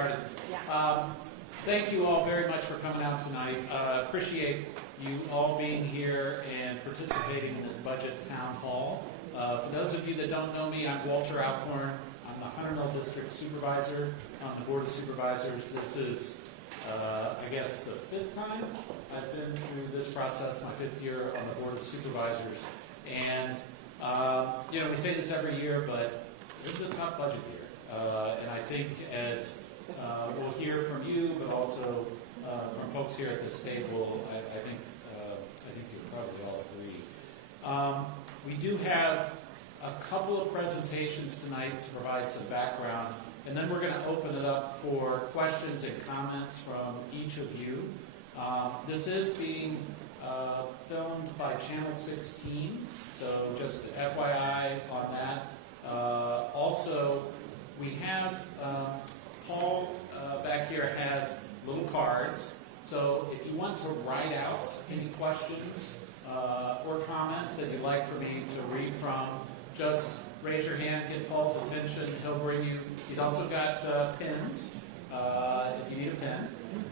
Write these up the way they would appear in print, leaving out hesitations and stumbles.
started. Thank you all very much for coming out tonight. Appreciate you all being here and participating in this budget town hall. For those of you that don't know me, I'm Walter Alcorn. I'm the Hunter Mill District Supervisor on the Board of Supervisors. This is, I guess, the 5th time I've been through this process, my 5th year on the Board of Supervisors. And, you know, we say this every year, but this is a tough budget year. And I think as we'll hear from you, but also from folks here at this table, I think you'll probably all agree. We do have a couple of presentations tonight to provide some background, and then we're going to open it up for questions and comments from each of you. This is being filmed by Channel 16, so just FYI on that. Also, we have Paul back here has little cards, so if you want to write out any questions or comments that you'd like for me to read from, just raise your hand, get Paul's attention, he'll bring you. He's also got pens if you need a pen,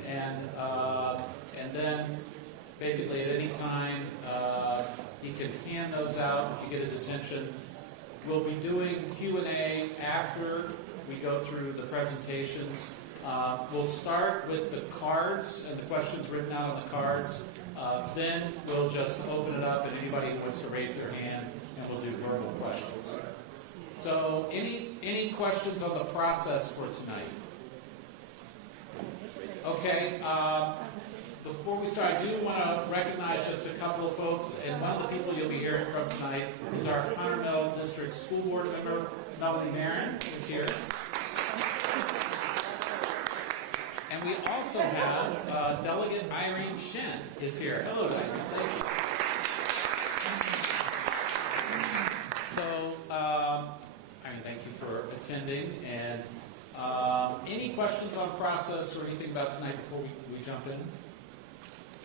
and then basically at any time he can hand those out if you get his attention. We'll be doing Q&A after we go through the presentations. We'll start with the cards and the questions written out on the cards. Then we'll just open it up and anybody who wants to raise their hand, and we'll do verbal questions. So any questions on the process for tonight? Okay. Before we start, I do want to recognize just a couple of folks, and one of the people you'll be hearing from tonight is our Hunter Mill District School Board member, Melanie Meren, is here. And we also have Delegate Irene Shen is here. Hello, Diane. Thank you. So, Irene, thank you for attending. And any questions on process or anything about tonight before we jump in?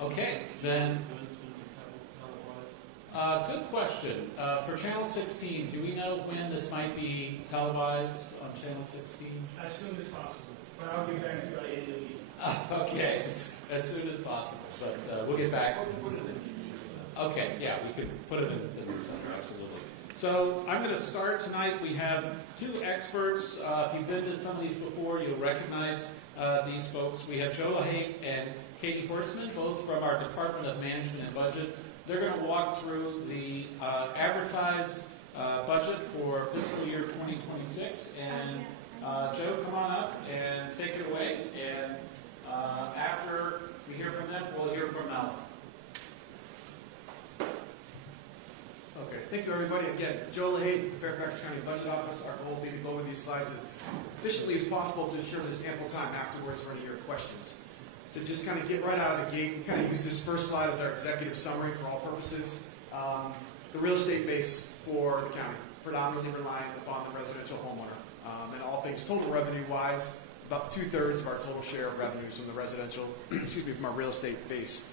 Okay, then, good question. For Channel 16, do we know when this might be televised on Channel 16? As soon as possible, but I'll get back to you by the end of the week. Okay, as soon as possible, but we'll get back. Okay, yeah, we could put it in the newsletter, absolutely. So I'm going to start tonight. We have 2 experts. If you've been to some of these before, you'll recognize these folks. We have Joe LaHaye and Katie Horseman, both from our Department of Management and Budget. They're going to walk through the advertised budget for fiscal year 2026. And Joe, come on up and take it away. And after we hear from them, we'll hear from Melanie. Okay, thank you everybody. Again, Joe LaHaye, Fairfax County Budget Office. Our goal will be to go over these slides as efficiently as possible to ensure there's ample time afterwards for any of your questions. To just kind of get right out of the gate, we kind of use this first slide as our executive summary for all purposes. The real estate base for the county, predominantly relying upon the residential homeowner. And all things total revenue-wise, about 2/3 of our total share of revenues from the residential, from our real estate base.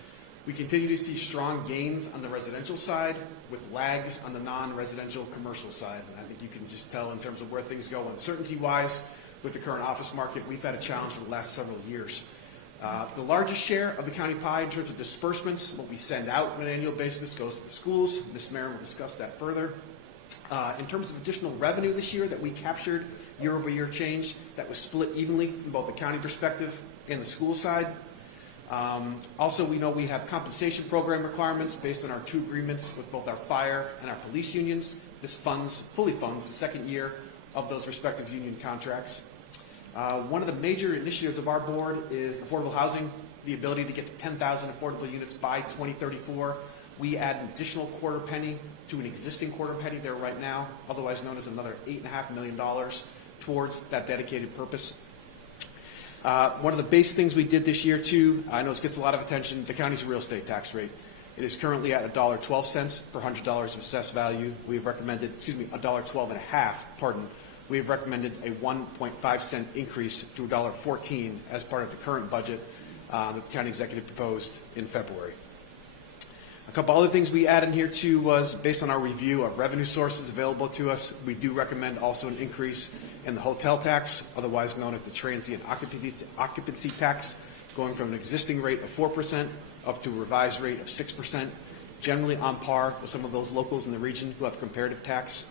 We continue to see strong gains on the residential side with lags on the non-residential commercial side. And I think you can just tell in terms of where things go uncertainty-wise with the current office market. We've had a challenge for the last several years. The largest share of the county pie in terms of disbursements, what we send out on an annual basis, goes to the schools. Ms. Meren will discuss that further. In terms of additional revenue this year that we captured, year-over-year change, that was split evenly from both the county perspective and the school side. Also, we know we have compensation program requirements based on our 2 agreements with both our fire and our police unions. This fully funds the 2nd year of those respective union contracts. One of the major initiatives of our board is affordable housing, the ability to get to 10,000 affordable units by 2034. We add an additional quarter penny to an existing quarter penny there right now, otherwise known as another $8.5 million towards that dedicated purpose. One of the base things we did this year too, I know it gets a lot of attention, the county's real estate tax rate. It is currently at $1.12 per $100 of assessed value. We've recommended, $1.12.50, pardon. We have recommended a 1.5 cent increase to $1.14 as part of the current budget that the county executive proposed in February. A couple other things we added in here too was based on our review of revenue sources available to us, we do recommend also an increase in the hotel tax, otherwise known as the transient occupancy tax, going from an existing rate of 4% up to a revised rate of 6%, generally on par with some of those locals in the region who have comparative tax.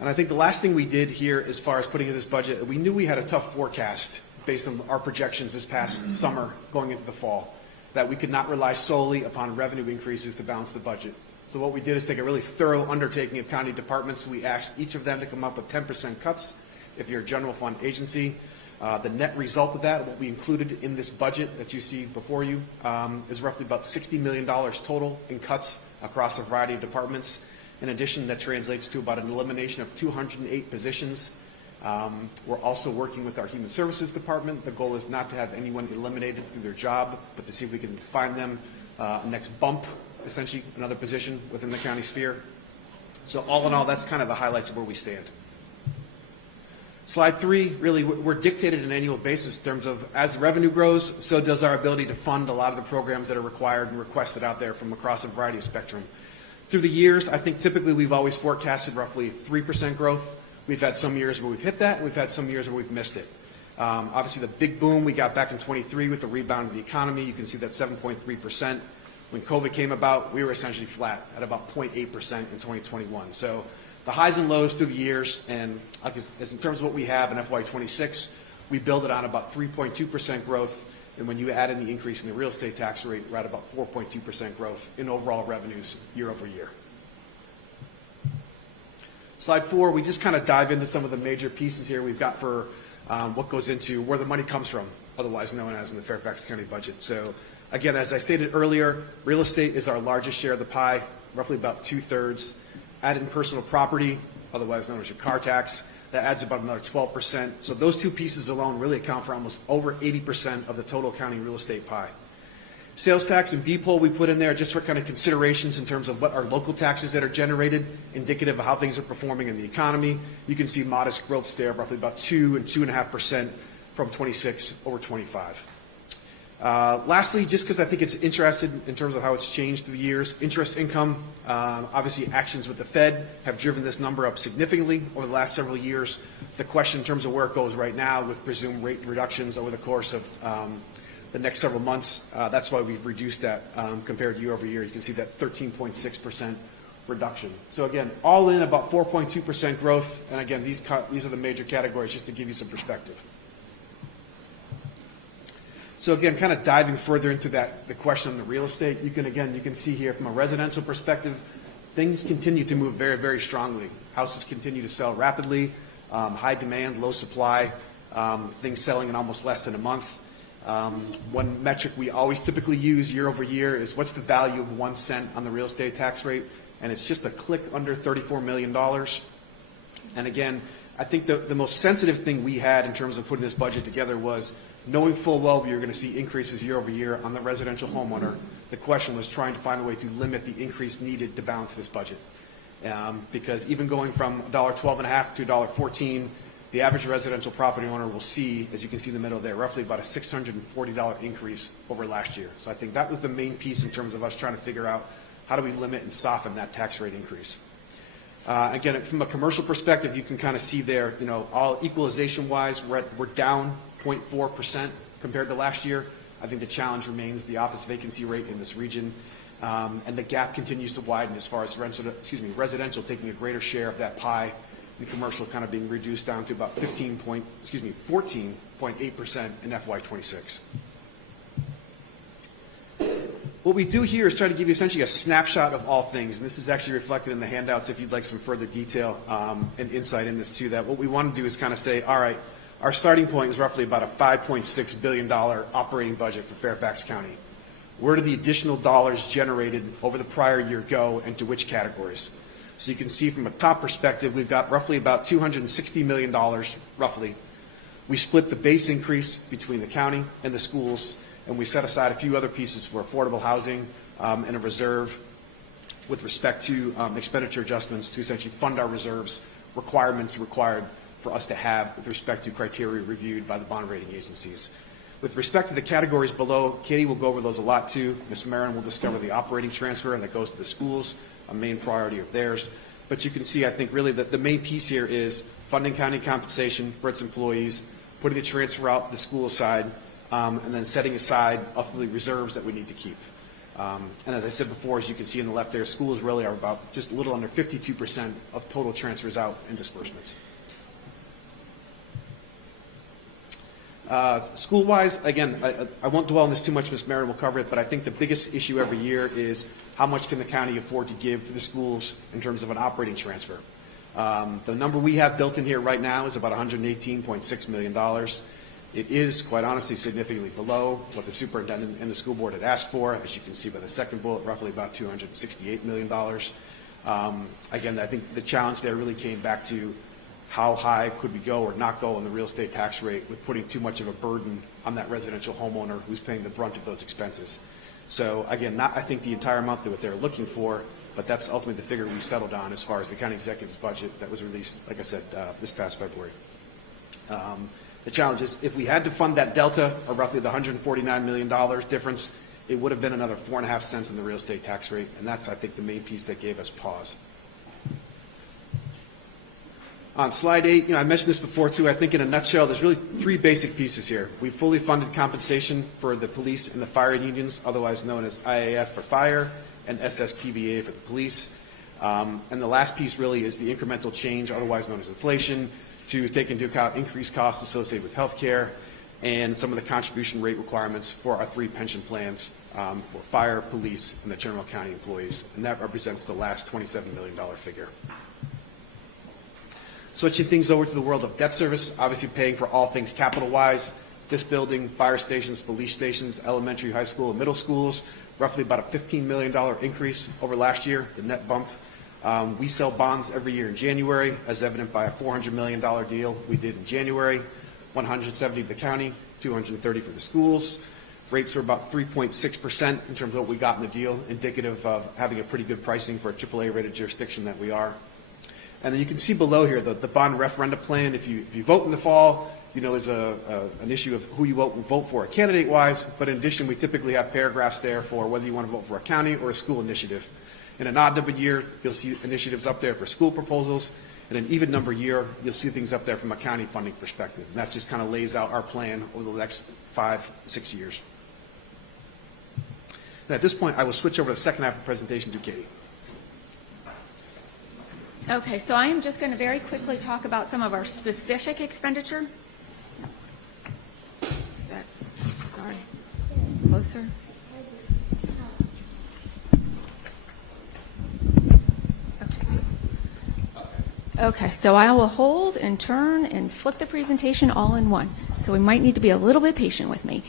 And I think the last thing we did here as far as putting in this budget, we knew we had a tough forecast based on our projections this past summer going into the fall, that we could not rely solely upon revenue increases to balance the budget. So what we did is take a really thorough undertaking of county departments. We asked each of them to come up with 10% cuts if you're a general fund agency. The net result of that, what we included in this budget that you see before you, is roughly about $60 million total in cuts across a variety of departments. In addition, that translates to about an elimination of 208 positions. We're also working with our Human Services Department. The goal is not to have anyone eliminated through their job, but to see if we can find them a next bump, essentially another position within the county sphere. So all in all, that's kind of the highlights of where we stand. Slide 3, really, we're dictated on an annual basis in terms of as revenue grows, so does our ability to fund a lot of the programs that are required and requested out there from across a variety of spectrum. Through the years, I think typically we've always forecasted roughly 3% growth. We've had some years where we've hit that, and we've had some years where we've missed it. Obviously, the big boom we got back in 23 with the rebound of the economy, you can see that 7.3%. When COVID came about, we were essentially flat at about 0.8% in 2021. So the highs and lows through the years, and in terms of what we have in FY26, we build it on about 3.2% growth, and when you add in the increase in the real estate tax rate, we're at about 4.2% growth in overall revenues year over year. Slide 4, we just kind of dive into some of the major pieces here we've got for what goes into where the money comes from, otherwise known as in the Fairfax County budget. So again, as I stated earlier, real estate is our largest share of the pie, roughly about 2/3. Add in personal property, otherwise known as your car tax, that adds about another 12%. So those two pieces alone really account for almost over 80% of the total county real estate pie. Sales tax and B-poll we put in there just for kind of considerations in terms of what are local taxes that are generated, indicative of how things are performing in the economy. You can see modest growths there, roughly about 2 and 2.5% from 26 over 25. Lastly, just because I think it's interesting in terms of how it's changed through the years, interest income, obviously actions with the Fed have driven this number up significantly over the last several years. The question in terms of where it goes right now with presumed rate reductions over the course of the next several months, that's why we've reduced that compared year over year. You can see that 13.6% reduction. So again, all in about 4.2% growth, and again, these are the major categories just to give you some perspective. So again, kind of diving further into the question on the real estate, you can see here from a residential perspective, things continue to move very, very strongly. Houses continue to sell rapidly, high demand, low supply, things selling in almost less than a month. One metric we always typically use year over year is what's the value of 1 cent on the real estate tax rate, and it's just a click under $34 million. And again, I think the most sensitive thing we had in terms of putting this budget together was knowing full well we were going to see increases year over year on the residential homeowner. The question was trying to find a way to limit the increase needed to balance this budget. Because even going from $1.12.5 to $1.14, the average residential property owner will see, as you can see in the middle there, roughly about a $640 increase over last year. So I think that was the main piece in terms of us trying to figure out how do we limit and soften that tax rate increase. Again, from a commercial perspective, you can kind of see there, all equalization-wise, we're down 0.4% compared to last year. I think the challenge remains the vacancy rate in this region, and the gap continues to widen as far as residential taking a greater share of that pie, and commercial kind of being reduced down to about 14.8% in FY26. What we do here is try to give you essentially a snapshot of all things, and this is actually reflected in the handouts if you'd like some further detail and insight in this too. That what we want to do is kind of say, all right, our starting point is roughly about a $5.6 billion operating budget for Fairfax County. Where do the additional dollars generated over the prior year go, and to which categories? So you can see from a top perspective, we've got roughly about $260 million, roughly. We split the base increase between the county and the schools, and we set aside a few other pieces for affordable housing and a reserve with respect to expenditure adjustments to essentially fund our reserves requirements required for us to have with respect to criteria reviewed by the bond rating agencies. With respect to the categories below, Katie will go over those a lot too. Ms. Meren will discover the operating transfer that goes to the schools, a main priority of theirs. But you can see, I think, really that the main piece here is funding county compensation for its employees, putting the transfer out to the school side, and then setting aside ultimately reserves that we need to keep. And as I said before, as you can see on the left there, schools really are about just a little under 52% of total transfers out and disbursements. School-wise, again, I won't dwell on this too much, Ms. Meren will cover it, but I think the biggest issue every year is how much can the county afford to give to the schools in terms of an operating transfer. The number we have built in here right now is about $118.6 million. It is, quite honestly, significantly below what the superintendent and the school board had asked for. As you can see by the second bullet, roughly about $268 million. Again, I think the challenge there really came back to how high could we go or not go on the real estate tax rate with putting too much of a burden on that residential homeowner who's paying the brunt of those expenses. So again, not I think the entire amount that what they're looking for, but that's ultimately the figure we settled on as far as the county executive's budget that was released, like I said, this past February. The challenge is if we had to fund that delta, or roughly the $149 million difference, it would have been another 4.5 cents in the real estate tax rate, and that's, I think, the main piece that gave us pause. On slide 8, I mentioned this before too. I think in a nutshell, there's really 3 basic pieces here. We fully funded compensation for the police and the fire unions, otherwise known as IAF for fire and SSPBA for the police. And the last piece really is the incremental change, otherwise known as inflation, to take into account increased costs associated with health care and some of the contribution rate requirements for our 3 pension plans for fire, police, and the general county employees. And that represents the last $27 million figure. Switching things over to the world of debt service, obviously paying for all things capital-wise. This building, fire stations, police stations, elementary, high school, and middle schools, roughly about a $15 million increase over last year, the net bump. We sell bonds every year in January, as evident by a $400 million deal we did in January, 170 for the county, 230 for the schools. Rates are about 3.6% in terms of what we got in the deal, indicative of having a pretty good pricing for a AAA-rated jurisdiction that we are. And then you can see below here the bond referenda plan. If you vote in the fall, there's an issue of who you vote for candidate-wise, but in addition, we typically have paragraphs there for whether you want to vote for a county or a school initiative. In an odd number year, you'll see initiatives up there for school proposals. In an even number year, you'll see things up there from a county funding perspective. And that just kind of lays out our plan over the next 5-6 years. And at this point, I will switch over to the second half of the presentation to Katie. Okay, so I am just going to very quickly talk about some of our specific expenditure. Sorry, closer. Okay, so I will hold and turn and flip the presentation all in one. So we might need to be a little bit patient with me.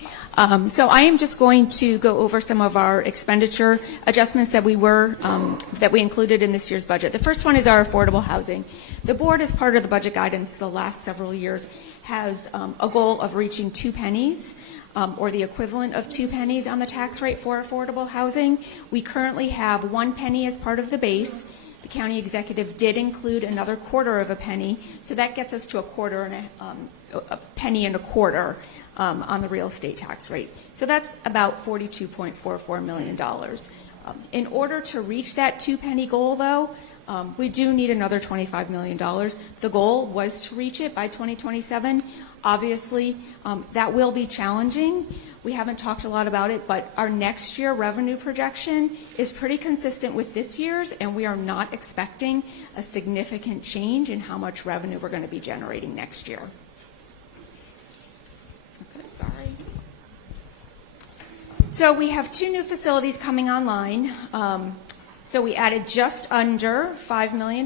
So I am just going to go over some of our expenditure adjustments that we included in this year's budget. The first one is our affordable housing. The board, as part of the budget guidance the last several years, has a goal of reaching 2 pennies. Or the equivalent of 2 pennies on the tax rate for affordable housing. We currently have 1 penny as part of the base. The county executive did include another 1/4 of a penny, so that gets us to a penny and a quarter on the real estate tax rate. So that's about $42.44 million. In order to reach that 2 penny goal, though, we do need another $25 million. The goal was to reach it by 2027. Obviously, that will be challenging. We haven't talked a lot about it, but our next year revenue projection is pretty consistent with this year's, and we are not expecting a significant change in how much revenue we're going to be generating next year. Okay, sorry. So we have 2 new facilities coming online. So we added just under $5 million.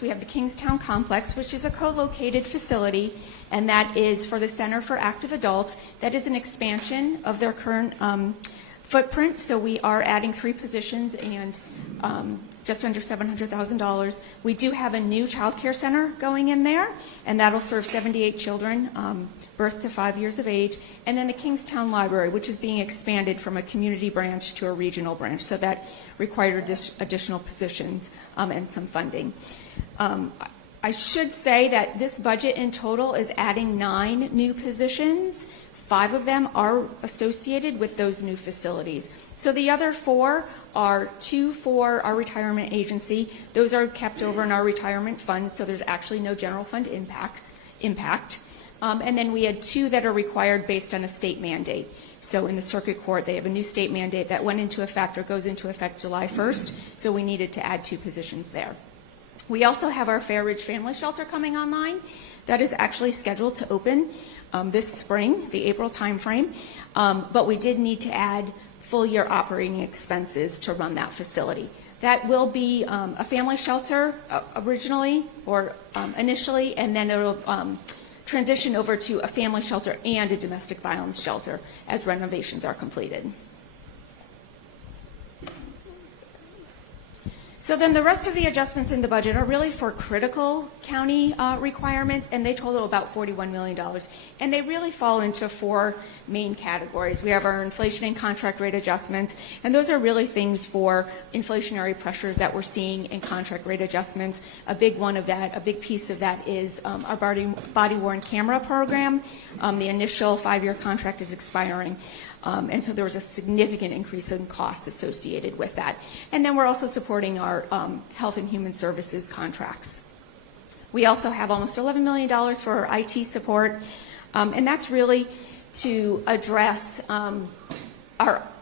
We have the Kingstown Complex, which is a co-located facility, and that is for the Center for Active Adults. That is an expansion of their current footprint. So we are adding 3 positions and just under $700,000. We do have a new child care center going in there, and that'll serve 78 children, birth to 5 years of age. And then the Kingstown Library, which is being expanded from a community branch to a regional branch. So that required additional positions and some funding. I should say that this budget in total is adding 9 new positions. 5 of them are associated with those new facilities. So the other 4 are 2 for our retirement agency. Those are kept over in our retirement fund, so there's actually no general fund impact. And then we had 2 that are required based on a state mandate. So in the circuit court, they have a new state mandate that went into effect or goes into effect July 1st, so we needed to add 2 positions there. We also have our Fair Ridge Family Shelter coming online. That is actually scheduled to open this spring, the April timeframe, but we did need to add full year operating expenses to run that facility. That will be a family shelter originally or initially, and then it'll transition over to a family shelter and a domestic violence shelter as renovations are completed. So then the rest of the adjustments in the budget are really for critical county requirements, and they total about $41 million. And they really fall into 4 main categories. We have our inflation and contract rate adjustments, and those are really things for inflationary pressures that we're seeing in contract rate adjustments. A big one of that, a big piece of that is our body-worn camera program. The initial 5-year contract is expiring. And so there was a significant increase in costs associated with that. And then we're also supporting our health and human services contracts. We also have almost $11 million for our IT support, and that's really to address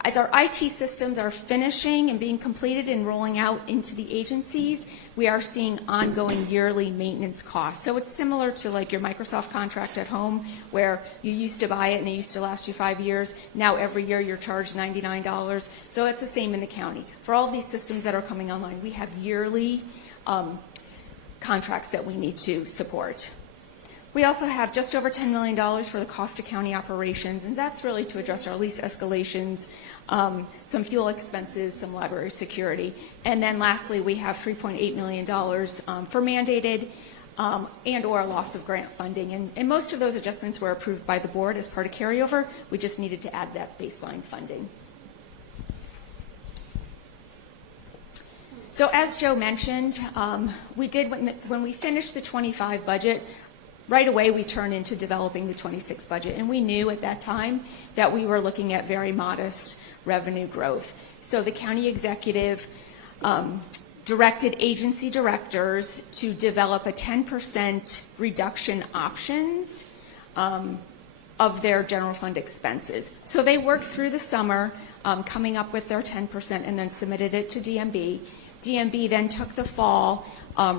as our IT systems are finishing and being completed and rolling out into the agencies, we are seeing ongoing yearly maintenance costs. So it's similar to like your Microsoft contract at home where you used to buy it and it used to last you 5 years. Now every year you're charged $99. So it's the same in the county. For all of these systems that are coming online, we have yearly contracts that we need to support. We also have just over $10 million for the cost of county operations, and that's really to address our lease escalations, some fuel expenses, some library security. And then lastly, we have $3.8 million for mandated and or loss of grant funding. And most of those adjustments were approved by the board as part of carryover. We just needed to add that baseline funding. So as Joe mentioned, we did, when we finished the 25 budget, right away we turned into developing the 26 budget, and we knew at that time that we were looking at very modest revenue growth. So the county executive directed agency directors to develop a 10% reduction options of their general fund expenses. So they worked through the summer coming up with their 10% and then submitted it to DMB. DMB then took the fall,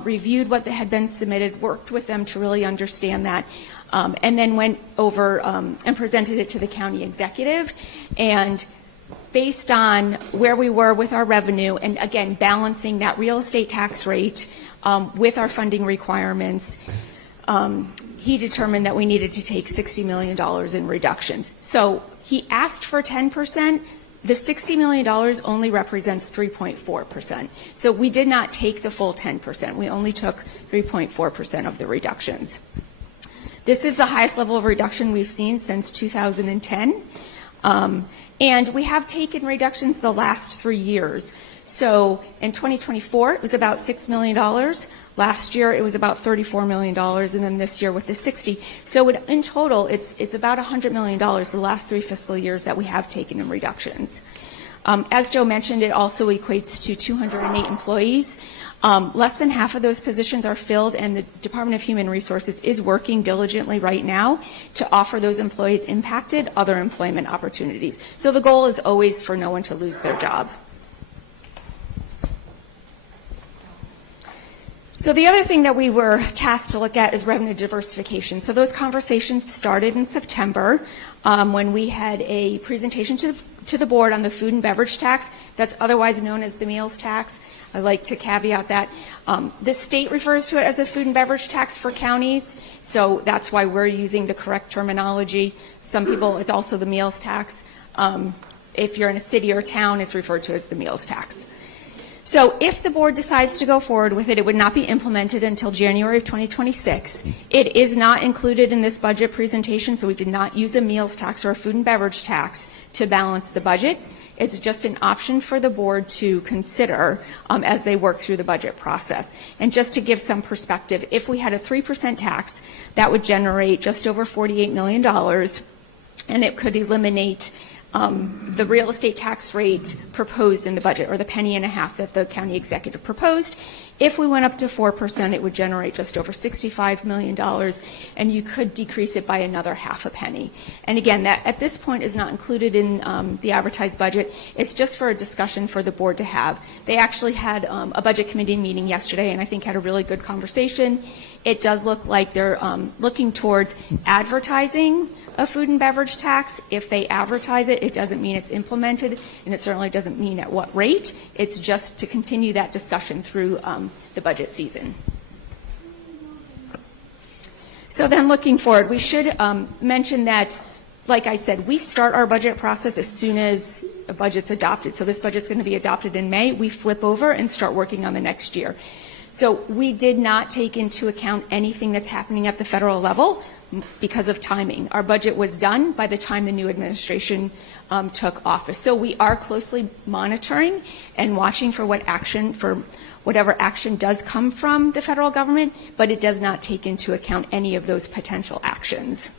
reviewed what had been submitted, worked with them to really understand that, and then went over and presented it to the county executive. And based on where we were with our revenue, and again, balancing that real estate tax rate with our funding requirements, he determined that we needed to take $60 million in reductions. So he asked for 10%. The $60 million only represents 3.4%. So we did not take the full 10%. We only took 3.4% of the reductions. This is the highest level of reduction we've seen since 2010. And we have taken reductions the last 3 years. So in 2024, it was about $6 million. Last year, it was about $34 million, and then this year with the 60. So in total, it's about $100 million the last 3 fiscal years that we have taken in reductions. As Joe mentioned, it also equates to 208 employees. Less than half of those positions are filled, and the Department of Human Resources is working diligently right now to offer those employees impacted other employment opportunities. So the goal is always for no one to lose their job. So the other thing that we were tasked to look at is revenue diversification. So those conversations started in September when we had a presentation to the board on the food and beverage tax that's otherwise known as the meals tax. I like to caveat that. The state refers to it as a food and beverage tax for counties, so that's why we're using the correct terminology. Some people, it's also the meals tax. If you're in a city or town, it's referred to as the meals tax. So if the board decides to go forward with it, it would not be implemented until January of 2026. It is not included in this budget presentation, so we did not use a meals tax or a food and beverage tax to balance the budget. It's just an option for the board to consider as they work through the budget process. And just to give some perspective, if we had a 3% tax, that would generate just over $48 million, and it could eliminate the real estate tax rate proposed in the budget, or the $0.015 that the county executive proposed. If we went up to 4%, it would generate just over $65 million, and you could decrease it by another $0.005. And again, that at this point is not included in the advertised budget. It's just for a discussion for the board to have. They actually had a budget committee meeting yesterday, and I think had a really good conversation. It does look like they're looking towards advertising a food and beverage tax. If they advertise it, it doesn't mean it's implemented, and it certainly doesn't mean at what rate. It's just to continue that discussion through the budget season. So then looking forward, we should mention that, like I said, we start our budget process as soon as a budget's adopted. So this budget's going to be adopted in May. We flip over and start working on the next year. So we did not take into account anything that's happening at the federal level because of timing. Our budget was done by the time the new administration took office. So we are closely monitoring and watching for whatever action does come from the federal government, but it does not take into account any of those potential actions.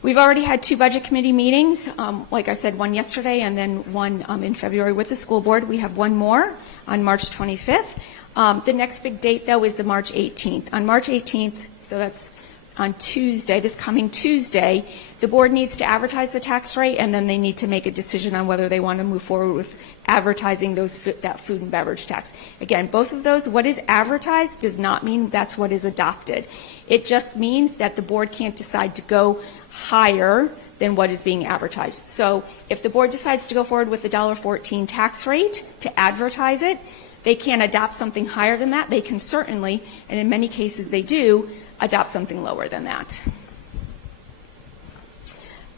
We've already had 2 budget committee meetings, like I said, one yesterday and then one in February with the school board. We have one more on March 25th. The next big date, though, is the March 18th. On March 18th, so that's on Tuesday, this coming Tuesday, the board needs to advertise the tax rate, and then they need to make a decision on whether they want to move forward with advertising that food and beverage tax. Again, both of those, what is advertised does not mean that's what is adopted. It just means that the board can't decide to go higher than what is being advertised. So if the board decides to go forward with the $1.14 tax rate to advertise it, they can't adopt something higher than that. They can certainly, and in many cases they do, adopt something lower than that.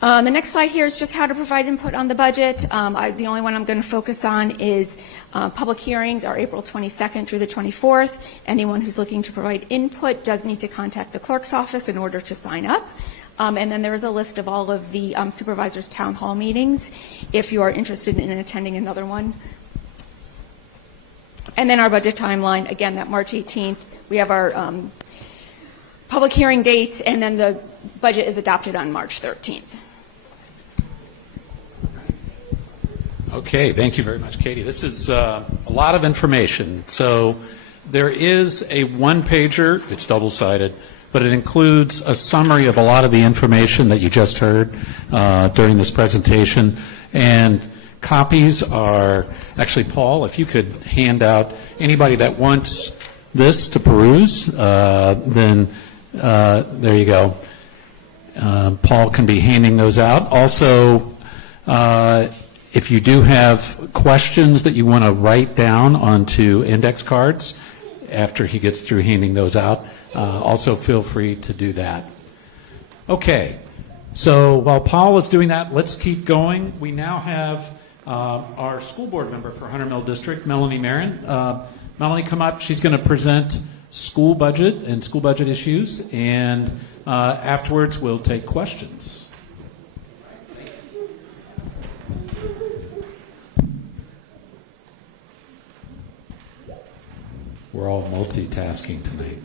The next slide here is just how to provide input on the budget. The only one I'm going to focus on is public hearings are April 22nd through the 24th. Anyone who's looking to provide input does need to contact the clerk's office in order to sign up. And then there is a list of all of the supervisors' town hall meetings if you are interested in attending another one. And then our budget timeline, again, that March 18th, we have our public hearing dates, and then the budget is adopted on March 13th. Okay, thank you very much, Katie. This is a lot of information. So there is a one-pager, it's double-sided, but it includes a summary of a lot of the information that you just heard during this presentation. And copies are, actually, Paul, if you could hand out, anybody that wants this to peruse, then there you go. Paul can be handing those out. Also, if you do have questions that you want to write down onto index cards after he gets through handing those out, also feel free to do that. Okay, so while Paul is doing that, let's keep going. We now have our school board member for Hunter Mill District, Melanie Meren. Melanie, come up. She's going to present school budget and school budget issues, and afterwards we'll take questions. We're all multitasking tonight.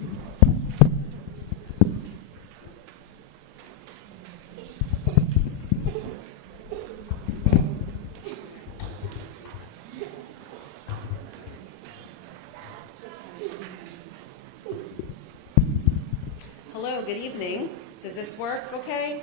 Hello, good evening. Does this work okay?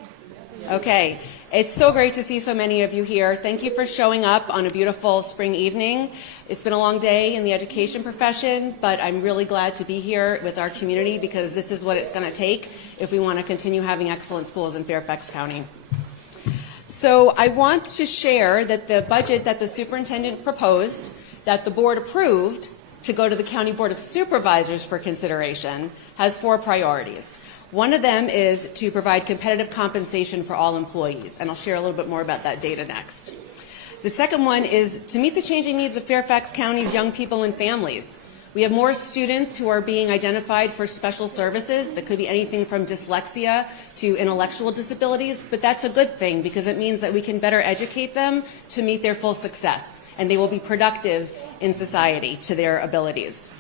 Okay. It's so great to see so many of you here. Thank you for showing up on a beautiful spring evening. It's been a long day in the education profession, but I'm really glad to be here with our community because this is what it's going to take if we want to continue having excellent schools in Fairfax County. So I want to share that the budget that the superintendent proposed, that the board approved to go to the County Board of Supervisors for consideration, has 4 priorities. One of them is to provide competitive compensation for all employees, and I'll share a little bit more about that data next. The second one is to meet the changing needs of Fairfax County's young people and families. We have more students who are being identified for special services. That could be anything from dyslexia to intellectual disabilities, but that's a good thing because it means that we can better educate them to meet their full success, and they will be productive in society to their abilities.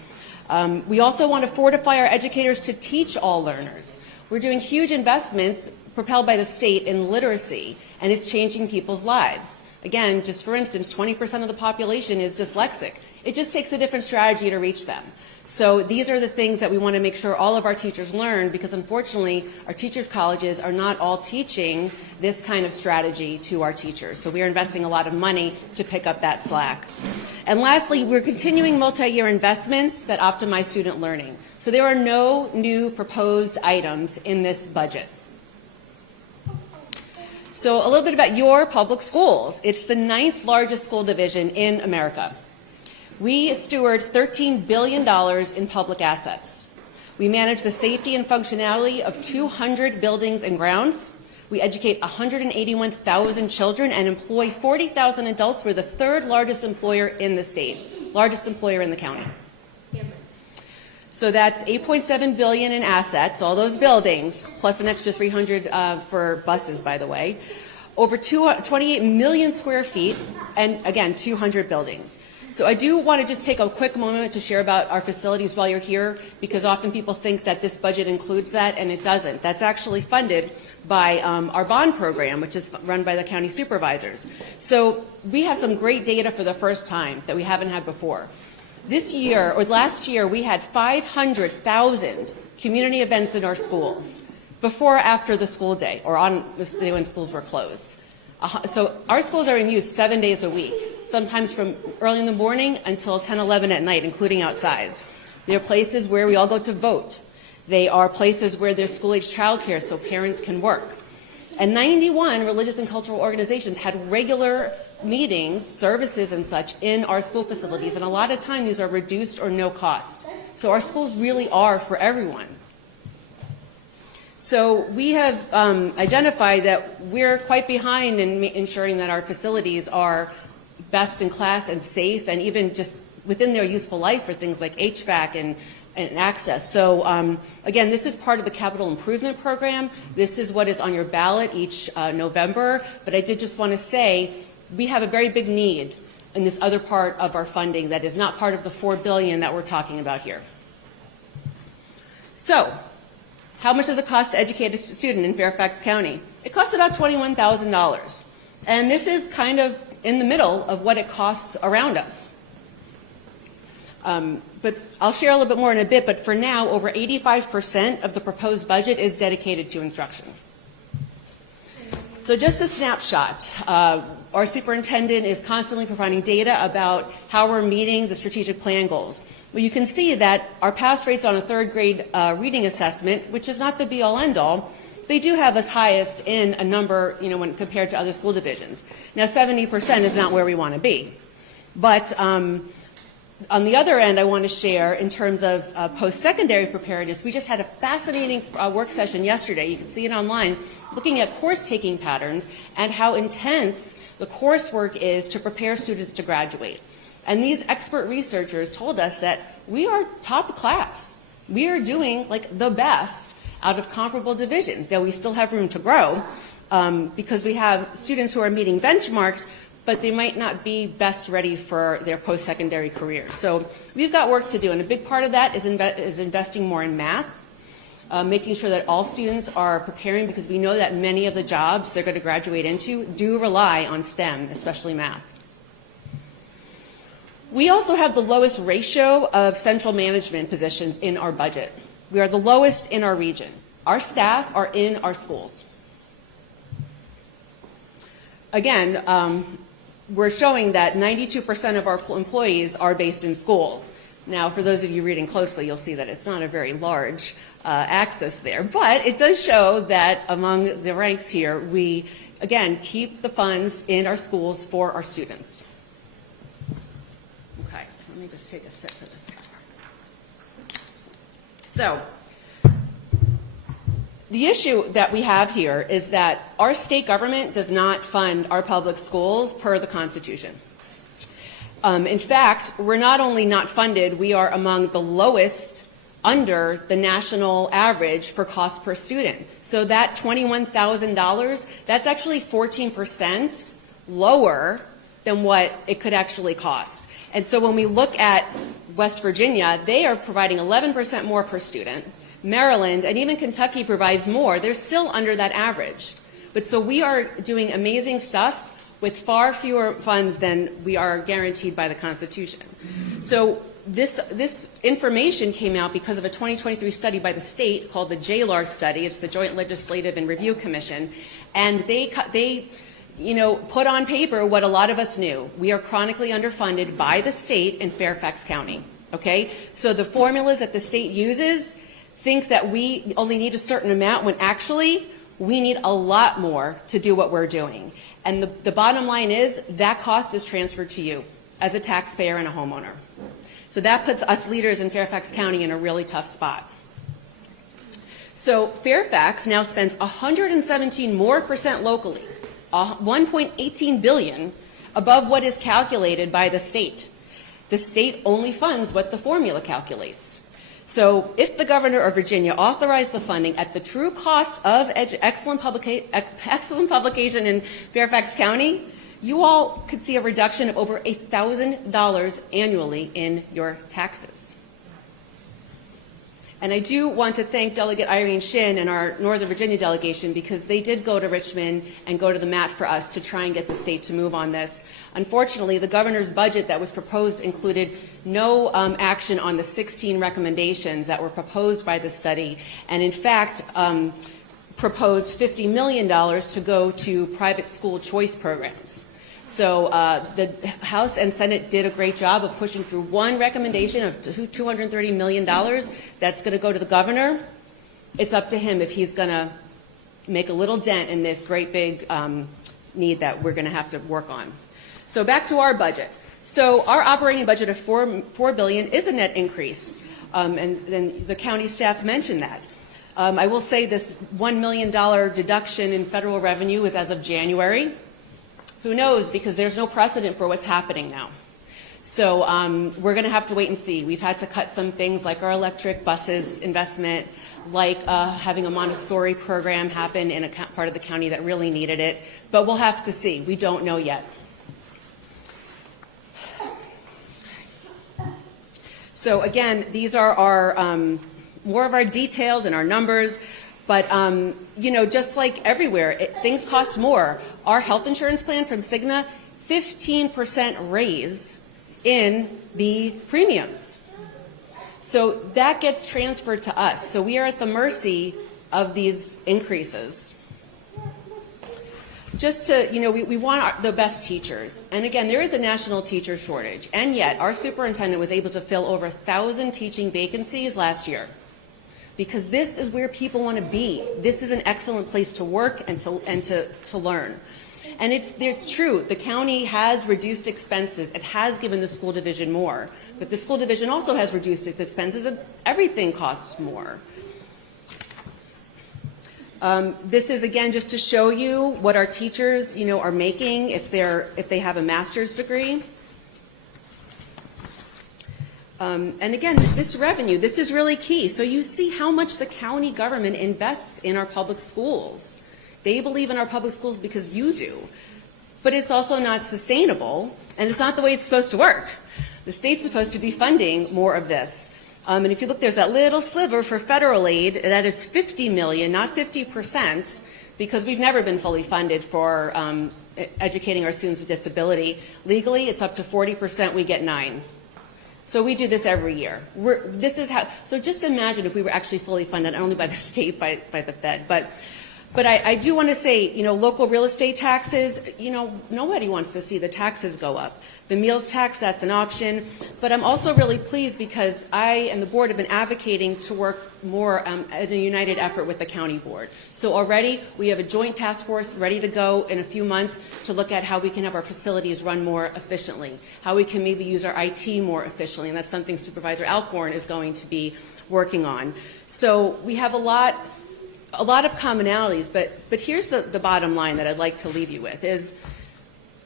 We also want to fortify our educators to teach all learners. We're doing huge investments propelled by the state in literacy, and it's changing people's lives. Again, just for instance, 20% of the population is dyslexic. It just takes a different strategy to reach them. So these are the things that we want to make sure all of our teachers learn, because unfortunately our teachers' colleges are not all teaching this kind of strategy to our teachers. So we are investing a lot of money to pick up that slack. And lastly, we're continuing multi-year investments that optimize student learning. So there are no new proposed items in this budget. So a little bit about your public schools. It's the 9th largest school division in America. We steward $13 billion in public assets. We manage the safety and functionality of 200 buildings and grounds. We educate 181,000 children and employ 40,000 adults. We're the 3rd largest employer in the state, largest employer in the county. So that's $8.7 billion in assets, all those buildings, plus an extra 300 for buses, by the way. Over 28 million square feet, and again, 200 buildings. So I do want to just take a quick moment to share about our facilities while you're here, because often people think that this budget includes that, and it doesn't. That's actually funded by our bond program, which is run by the county supervisors. So we have some great data for the first time that we haven't had before. This year, or last year, we had 500,000 community events in our schools, before or after the school day, or on the day when schools were closed. So our schools are in use 7 days a week, sometimes from early in the morning until 10, 11 at night, including outside. They're places where we all go to vote. They are places where there's school-age childcare so parents can work. And 91 religious and cultural organizations had regular meetings, services and such in our school facilities, and a lot of time these are reduced or no cost. So our schools really are for everyone. So we have identified that we're quite behind in ensuring that our facilities are best in class and safe, and even just within their useful life for things like HVAC and access. So again, this is part of the capital improvement program. This is what is on your ballot each November. But I did just want to say we have a very big need in this other part of our funding that is not part of the $4 billion that we're talking about here. So how much does it cost to educate a student in Fairfax County? It costs about $21,000. And this is kind of in the middle of what it costs around us. But I'll share a little bit more in a bit, but for now, over 85% of the proposed budget is dedicated to instruction. So just a snapshot. Our superintendent is constantly providing data about how we're meeting the strategic plan goals. Well, you can see that our pass rates on a 3rd grade reading assessment, which is not the be-all end-all, they do have us highest in a number, when compared to other school divisions. Now, 70% is not where we want to be. But on the other end, I want to share in terms of post-secondary preparedness, we just had a fascinating work session yesterday. You can see it online, looking at course-taking patterns and how intense the coursework is to prepare students to graduate. And these expert researchers told us that we are top class. We are doing like the best out of comparable divisions. Now, we still have room to grow because we have students who are meeting benchmarks, but they might not be best ready for their post-secondary careers. So we've got work to do, and a big part of that is investing more in math, making sure that all students are preparing, because we know that many of the jobs they're going to graduate into do rely on STEM, especially math. We also have the lowest ratio of central management positions in our budget. We are the lowest in our region. Our staff are in our schools. Again, we're showing that 92% of our employees are based in schools. Now, for those of you reading closely, you'll see that it's not a very large axis there, but it does show that among the ranks here, we, again, keep the funds in our schools for our students. Okay, let me just take a sip for this. So, The issue that we have here is that our state government does not fund our public schools per the Constitution. In fact, we're not only not funded, we are among the lowest under the national average for cost per student. So that $21,000, that's actually 14% lower than what it could actually cost. And so when we look at West Virginia, they are providing 11% more per student. Maryland and even Kentucky provides more. They're still under that average. But so we are doing amazing stuff with far fewer funds than we are guaranteed by the Constitution. So this information came out because of a 2023 study by the state called the JLARC study. It's the Joint Legislative and Review Commission. And they put on paper what a lot of us knew. We are chronically underfunded by the state in Fairfax County. Okay? So the formulas that the state uses think that we only need a certain amount when actually we need a lot more to do what we're doing. And the bottom line is that cost is transferred to you as a taxpayer and a homeowner. So that puts us leaders in Fairfax County in a really tough spot. So Fairfax now spends 117% more locally, $1.18 billion above what is calculated by the state. The state only funds what the formula calculates. So if the governor of Virginia authorized the funding at the true cost of excellent publication in Fairfax County, you all could see a reduction of over $1,000 annually in your taxes. And I do want to thank Delegate Irene Shin and our Northern Virginia delegation because they did go to Richmond and go to the mat for us to try and get the state to move on this. Unfortunately, the governor's budget that was proposed included no action on the 16 recommendations that were proposed by the study, and in fact proposed $50 million to go to private school choice programs. So the House and Senate did a great job of pushing through one recommendation of $230 million that's going to go to the governor. It's up to him if he's going to make a little dent in this great big need that we're going to have to work on. So back to our budget. So our operating budget of $4 billion is a net increase, and then the county staff mentioned that. I will say this $1 million deduction in federal revenue is as of January. Who knows, because there's no precedent for what's happening now. So we're going to have to wait and see. We've had to cut some things like our electric buses investment, like having a Montessori program happen in a part of the county that really needed it. But we'll have to see. We don't know yet. So again, these are our more of our details and our numbers. But, just like everywhere, things cost more. Our health insurance plan from Cigna, 15% raise in the premiums. So that gets transferred to us. So we are at the mercy of these increases. Just to, we want the best teachers. And again, there is a national teacher shortage. And yet, our superintendent was able to fill over 1,000 teaching vacancies last year. Because this is where people want to be. This is an excellent place to work and to learn. And it's true, the county has reduced expenses. It has given the school division more. But the school division also has reduced its expenses, and everything costs more. This is, again, just to show you what our teachers, are making if they have a master's degree. And again, this revenue, this is really key. So you see how much the county government invests in our public schools. They believe in our public schools because you do. But it's also not sustainable, and it's not the way it's supposed to work. The state's supposed to be funding more of this. And if you look, there's that little sliver for federal aid. That is $50 million, not 50%, because we've never been fully funded for educating our students with disability. Legally, it's up to 40%. We get 9%. So we do this every year. So just imagine if we were actually fully funded, not only by the state, by the Fed. But I do want to say, local real estate taxes, nobody wants to see the taxes go up. The meals tax, that's an option. But I'm also really pleased because I and the board have been advocating to work more in a united effort with the county board. So already we have a joint task force ready to go in a few months to look at how we can have our facilities run more efficiently, how we can maybe use our IT more efficiently, and that's something Supervisor Alcorn is going to be working on. So we have a lot a lot of commonalities, but here's the bottom line that I'd like to leave you with is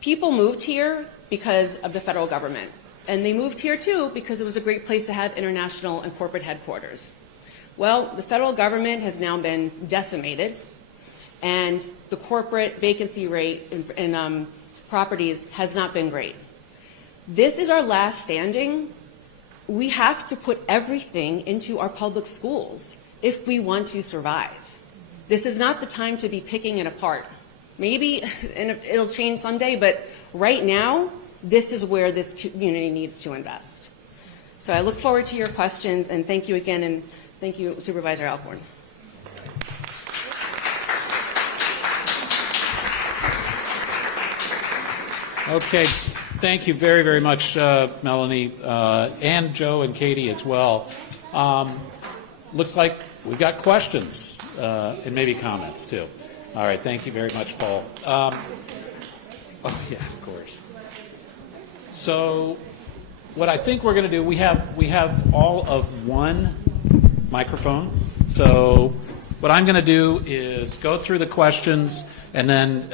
people moved here because of the federal government. And they moved here too because it was a great place to have international and corporate headquarters. Well, the federal government has now been decimated, and the corporate vacancy rate in properties has not been great. This is our last standing. We have to put everything into our public schools if we want to survive. This is not the time to be picking it apart. Maybe it'll change someday, but right now, this is where this community needs to invest. So I look forward to your questions, and thank you again, and thank you, Supervisor Alcorn. Okay, thank you very, very much, Melanie, and Joe and Katie as well. Looks like we've got questions and maybe comments too. All right, thank you very much, Paul. Oh yeah, of course. So what I think we're going to do, we have all of one microphone. So what I'm going to do is go through the questions, and then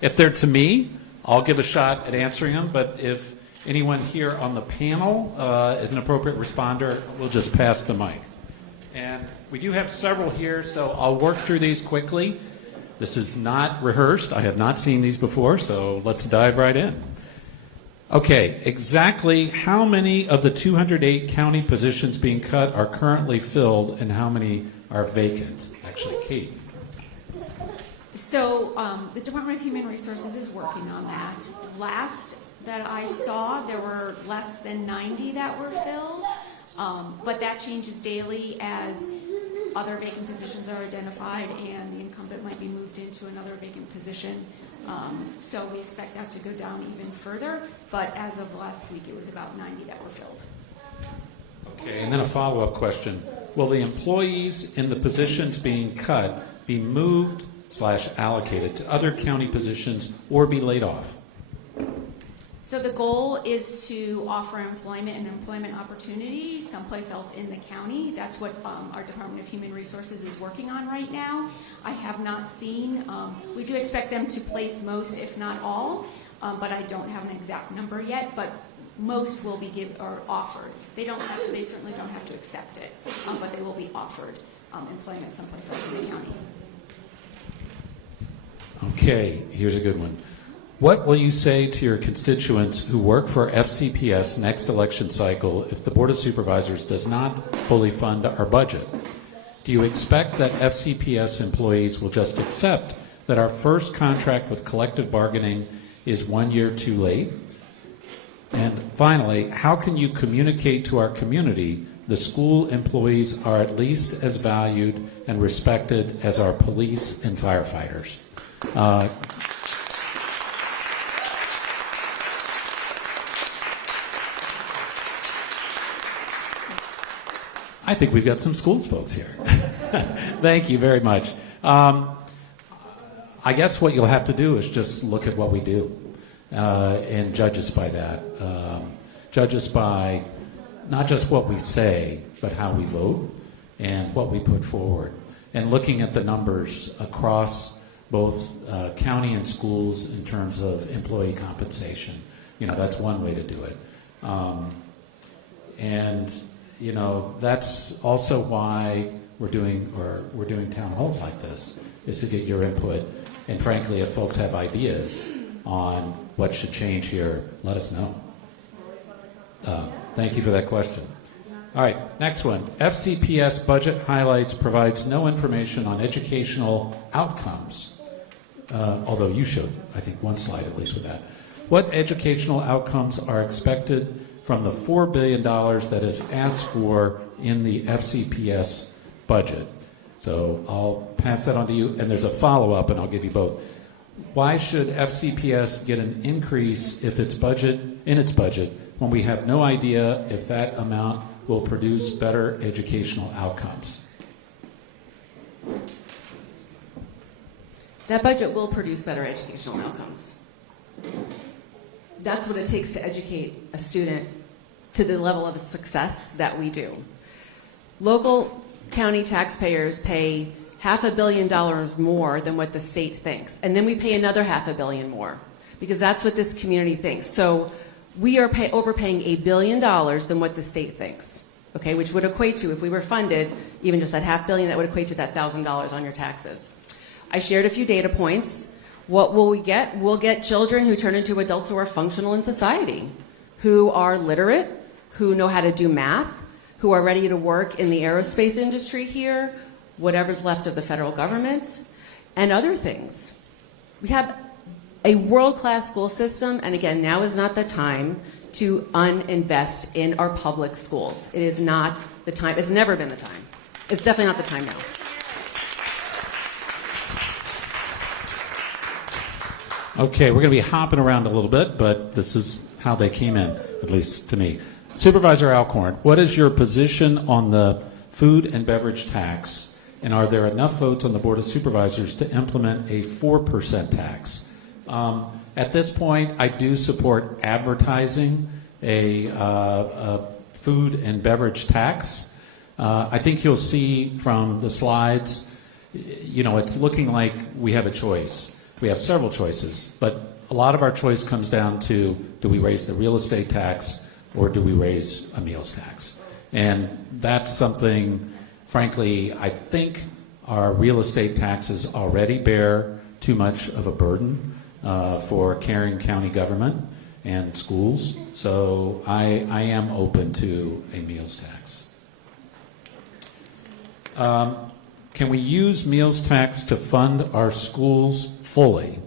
if they're to me, I'll give a shot at answering them. But if anyone here on the panel is an appropriate responder, we'll just pass the mic. And we do have several here, so I'll work through these quickly. This is not rehearsed. I have not seen these before, so let's dive right in. Okay, exactly how many of the 208 county positions being cut are currently filled, and how many are vacant? Actually, Kate. So the Department of Human Resources is working on that. Last that I saw, there were less than 90 that were filled, but that changes daily as other vacant positions are identified and the incumbent might be moved into another vacant position. So we expect that to go down even further, but as of last week, it was about 90 that were filled. Okay, and then a follow-up question. Will the employees in the positions being cut be moved / allocated to other county positions or be laid off? So the goal is to offer employment and employment opportunities someplace else in the county. That's what our Department of Human Resources is working on right now. I have not seen, we do expect them to place most, if not all, but I don't have an exact number yet, but most will be offered. They certainly don't have to accept it, but they will be offered employment someplace else in the county. Okay, here's a good one. What will you say to your constituents who work for FCPS next election cycle if the Board of Supervisors does not fully fund our budget? Do you expect that FCPS employees will just accept that our first contract with collective bargaining is 1 year too late? And finally, how can you communicate to our community the school employees are at least as valued and respected as our police and firefighters? I think we've got some schools folks here. Thank you very much. I guess what you'll have to do is just look at what we do and judge us by that. Judge us by not just what we say, but how we vote and what we put forward. And looking at the numbers across both county and schools in terms of employee compensation. You know, that's one way to do it. And you know, that's also why we're doing town halls like this, is to get your input. And frankly, if folks have ideas on what should change here, let us know. Thank you for that question. All right, next one. FCPS budget highlights provides no information on educational outcomes, although you showed, I think, one slide at least with that. What educational outcomes are expected from the $4 billion that is asked for in the FCPS budget? So I'll pass that on to you, and there's a follow-up, and I'll give you both. Why should FCPS get an increase in its budget when we have no idea if that amount will produce better educational outcomes? That budget will produce better educational outcomes. That's what it takes to educate a student to the level of success that we do. Local county taxpayers pay $500 million more than what the state thinks. And then we pay another $500 million more because that's what this community thinks. So we are overpaying $1 billion than what the state thinks, okay, which would equate to, if we were funded, even just that $500 million, that would equate to that $1,000 on your taxes. I shared a few data points. What will we get? We'll get children who turn into adults who are functional in society, who are literate, who know how to do math, who are ready to work in the aerospace industry here, whatever's left of the federal government, and other things. We have a world-class school system, and again, now is not the time to uninvest in our public schools. It is not the time. It's never been the time. It's definitely not the time now. Okay, we're going to be hopping around a little bit, but this is how they came in, at least to me. Supervisor Alcorn, what is your position on the food and beverage tax, and are there enough votes on the Board of Supervisors to implement a 4% tax? At this point, I do support advertising a food and beverage tax. I think you'll see from the slides, it's looking like we have a choice. We have several choices, but a lot of our choice comes down to, do we raise the real estate tax or do we raise a meals tax? And that's something, frankly, I think our real estate taxes already bear too much of a burden for carrying county government and schools. So I am open to a meals tax. Can we use meals tax to fund our schools fully?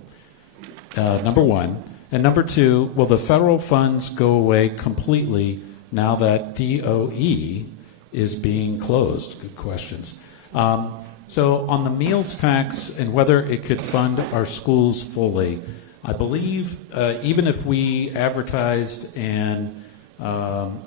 Number one. And number two, will the federal funds go away completely now that DOE is being closed? Good questions. So on the meals tax and whether it could fund our schools fully, I believe even if we advertised and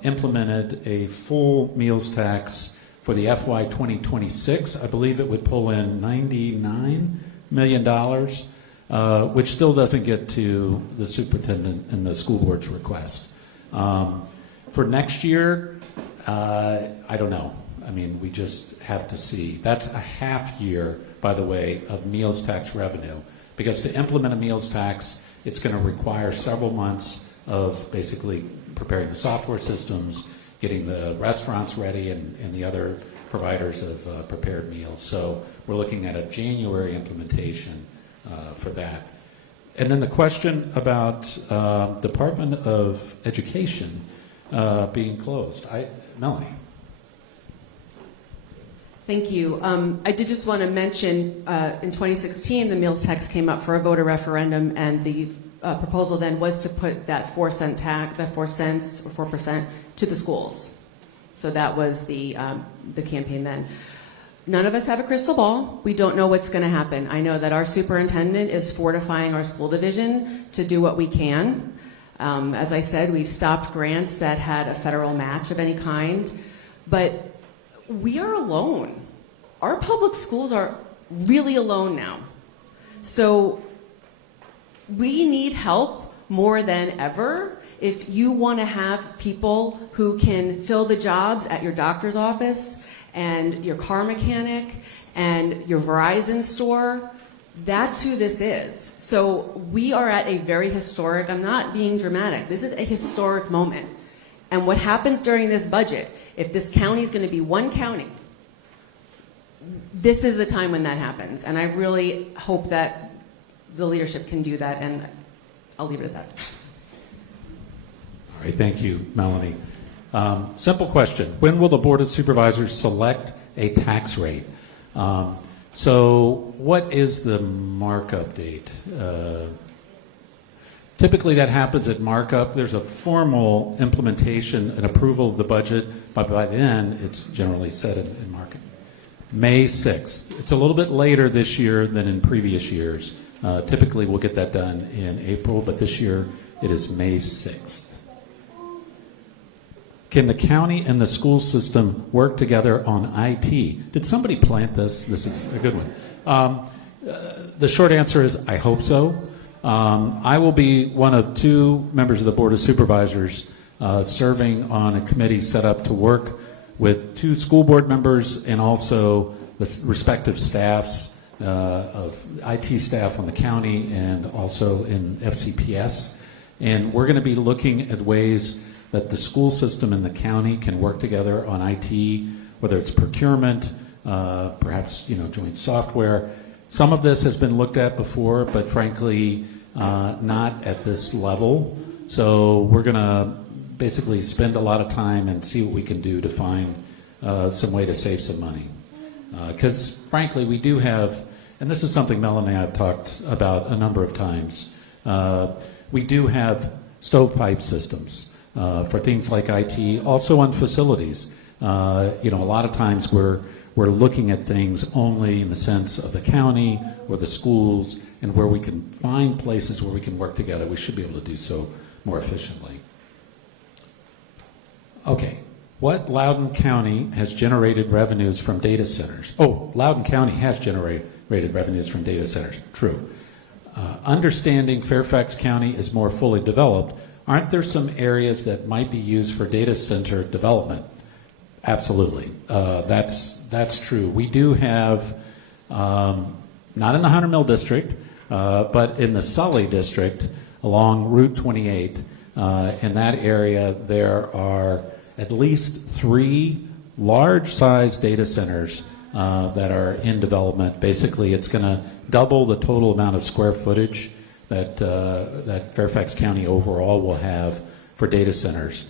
implemented a full meals tax for the FY 2026, I believe it would pull in $99 million, which still doesn't get to the superintendent and the school board's request. For next year, I don't know. I mean, we just have to see. That's a half year, by the way, of meals tax revenue. Because to implement a meals tax, it's going to require several months of basically preparing the software systems, getting the restaurants ready, and the other providers of prepared meals. So we're looking at a January implementation for that. And then the question about Department of Education being closed. Melanie. Thank you. I did just want to mention in 2016, the meals tax came up for a voter referendum, and the proposal then was to put that 4 cent tax, that 4 cents or 4% to the schools. So that was the campaign then. None of us have a crystal ball. We don't know what's going to happen. I know that our superintendent is fortifying our school division to do what we can. As I said, we've stopped grants that had a federal match of any kind, but we are alone. Our public schools are really alone now. So we need help more than ever. If you want to have people who can fill the jobs at your doctor's office and your car mechanic and your Verizon store, that's who this is. So we are at a very historic, I'm not being dramatic, this is a historic moment. And what happens during this budget, if this county is going to be one county, this is the time when that happens. And I really hope that the leadership can do that, and I'll leave it at that. All right, thank you, Melanie. Simple question. When will the Board of Supervisors select a tax rate? So what is the markup date? Typically that happens at markup. There's a formal implementation and approval of the budget, but by then it's generally set in markup. May 6th. It's a little bit later this year than in previous years. Typically we'll get that done in April, but this year it is May 6th. Can the county and the school system work together on IT? Did somebody plant this? This is a good one. The short answer is I hope so. I will be one of 2 members of the Board of Supervisors serving on a committee set up to work with 2 school board members and also respective staffs of IT staff on the county and also in FCPS. And we're going to be looking at ways that the school system and the county can work together on IT, whether it's procurement, perhaps joint software. Some of this has been looked at before, but frankly, not at this level. So we're going to basically spend a lot of time and see what we can do to find some way to save some money. Because frankly, we do have, and this is something Melanie and I have talked about a number of times, we do have stovepipe systems for things like IT, also on facilities. A lot of times we're looking at things only in the sense of the county or the schools, and where we can find places where we can work together, we should be able to do so more efficiently. Okay, what Loudoun County has generated revenues from data centers? Oh, Loudoun County has generated revenues from data centers, true. Understanding Fairfax County is more fully developed, aren't there some areas that might be used for data center development? Absolutely, that's true. We do have, not in the 100 Mill district, but in the Sully district along Route 28. In that area, there are at least 3 large-sized data centers that are in development. Basically, it's going to double the total amount of square footage that Fairfax County overall will have for data centers.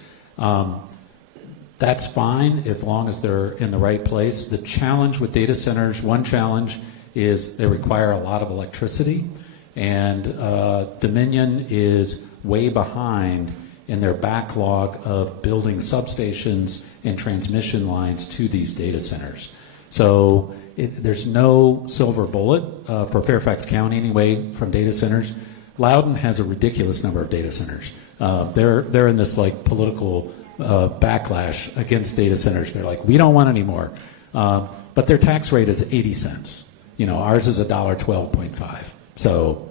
That's fine as long as they're in the right place. The challenge with data centers, one challenge is they require a lot of electricity, and Dominion is way behind in their backlog of building substations and transmission lines to these data centers. So there's no silver bullet for Fairfax County anyway from data centers. Loudoun has a ridiculous number of data centers. They're in this like political backlash against data centers. They're like, we don't want any more. But their tax rate is 80 cents. Ours is $1.12.5. So,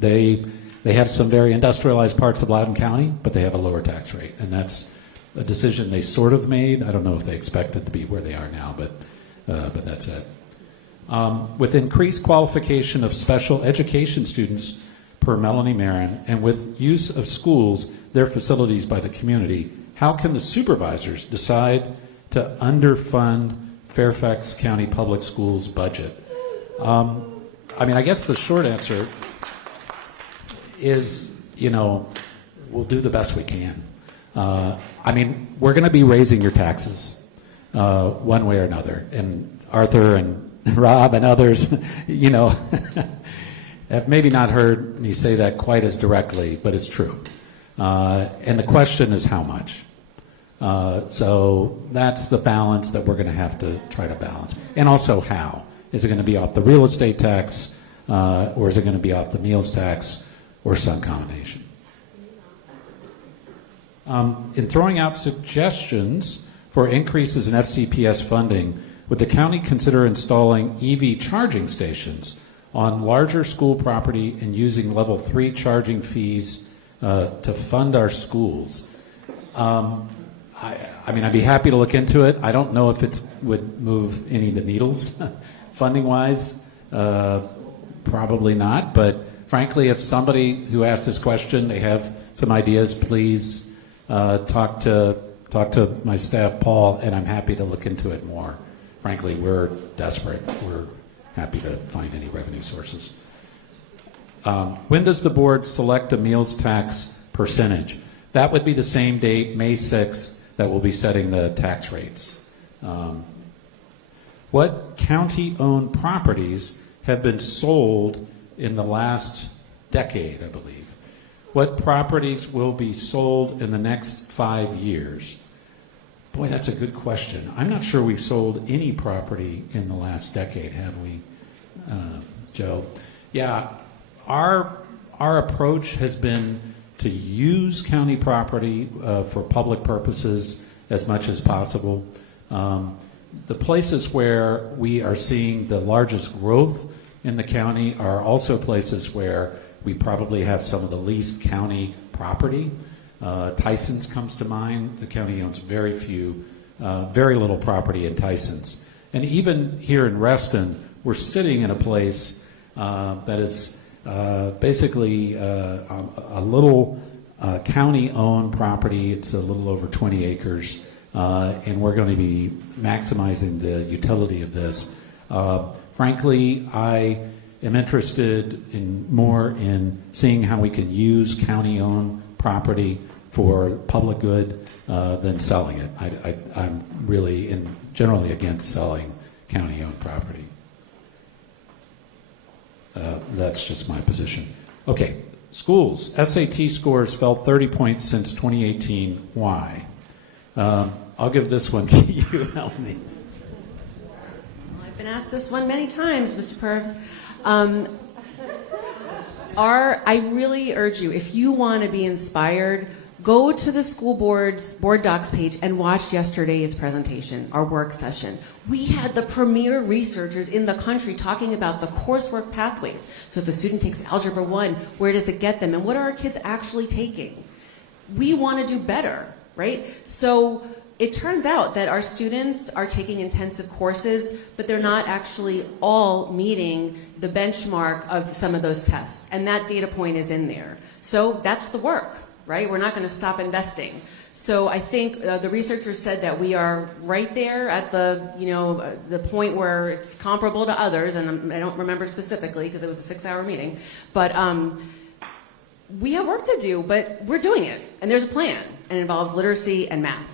they have some very industrialized parts of Loudoun County, but they have a lower tax rate. And that's a decision they sort of made. I don't know if they expect it to be where they are now, but that's it. With increased qualification of special education students per Melanie Meren, and with use of schools, their facilities by the community, how can the supervisors decide to underfund Fairfax County Public Schools budget? I guess the short answer is, we'll do the best we can. We're going to be raising your taxes one way or another. And Arthur and Rob and others, have maybe not heard me say that quite as directly, but it's true. And the question is how much. So that's the balance that we're going to have to try to balance. And also how. Is it going to be off the real estate tax, or is it going to be off the meals tax, or some combination? In throwing out suggestions for increases in FCPS funding, would the county consider installing EV charging stations on larger school property and using level 3 charging fees to fund our schools? I'd be happy to look into it. I don't know if it would move any of the needles funding-wise. Probably not. But frankly, if somebody who asked this question, they have some ideas, please talk to my staff, Paul, and I'm happy to look into it more. Frankly, we're desperate. We're happy to find any revenue sources. When does the board select a meals tax percentage? That would be the same date, May 6th, that we'll be setting the tax rates. What county-owned properties have been sold in the last decade, I believe? What properties will be sold in the next 5 years? Boy, that's a good question. I'm not sure we've sold any property in the last decade, have we, Joe? Yeah, our approach has been to use county property for public purposes as much as possible. The places where we are seeing the largest growth in the county are also places where we probably have some of the least county property. Tyson's comes to mind. The county owns very little property in Tyson's. And even here in Reston, we're sitting in a place that is basically a little county-owned property. It's a little over 20 acres, and we're going to be maximizing the utility of this. Frankly, I am interested more in seeing how we can use county-owned property for public good than selling it. I'm really generally against selling county-owned property. That's just my position. Okay, schools. SAT scores fell 30 points since 2018. Why? I'll give this one to you, Melanie. I've been asked this one many times, Mr. Purves. I really urge you, if you want to be inspired, go to the school board's board docs page and watch yesterday's presentation, our work session. We had the premier researchers in the country talking about the coursework pathways. So if a student takes Algebra 1, where does it get them? And what are our kids actually taking? We want to do better, right? So it turns out that our students are taking intensive courses, but they're not actually all meeting the benchmark of some of those tests. And that data point is in there. So that's the work, right? We're not going to stop investing. So I think the researchers said that we are right there at the point where it's comparable to others, and I don't remember specifically because it was a 6-hour meeting, but we have work to do, but we're doing it, and there's a plan, and it involves literacy and math.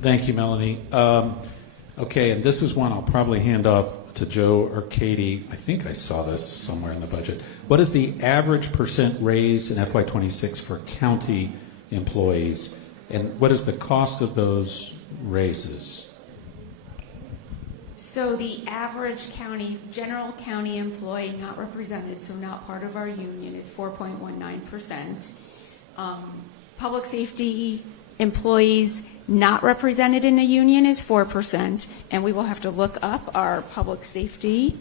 Thank you, Melanie. Okay, and this is one I'll probably hand off to Joe or Katie. I think I saw this somewhere in the budget. What is the average % raise in FY26 for county employees? And what is the cost of those raises? So the average general county employee not represented, so not part of our union, is 4.19%. Public safety employees not represented in a union is 4%, and we will have to look up our public safety.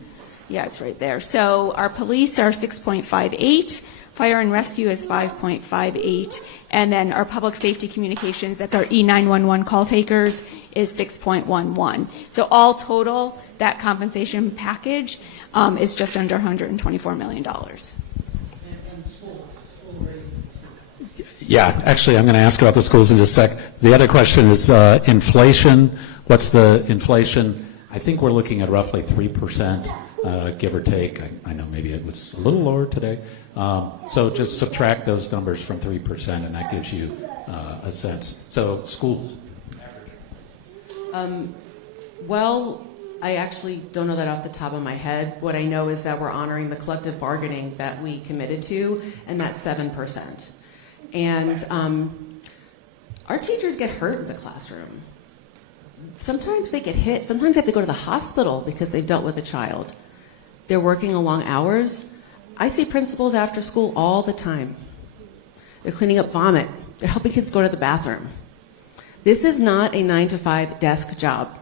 Yeah, it's right there. So our police are 6.58, fire and rescue is 5.58, and then our public safety communications, that's our E911 call takers, is 6.11. So all total, that compensation package is just under $124 million. Yeah, actually, I'm going to ask about the schools in just a sec. The other question is inflation. What's the inflation? I think we're looking at roughly 3%, give or take. I know maybe it was a little lower today. So just subtract those numbers from 3%, and that gives you a sense. So schools. Well, I actually don't know that off the top of my head. What I know is that we're honoring the collective bargaining that we committed to, and that's 7%. And our teachers get hurt in the classroom. Sometimes they get hit. Sometimes they have to go to the hospital because they've dealt with a child. They're working long hours. I see principals after school all the time. They're cleaning up vomit. They're helping kids go to the bathroom. This is not a 9-to-5 desk job.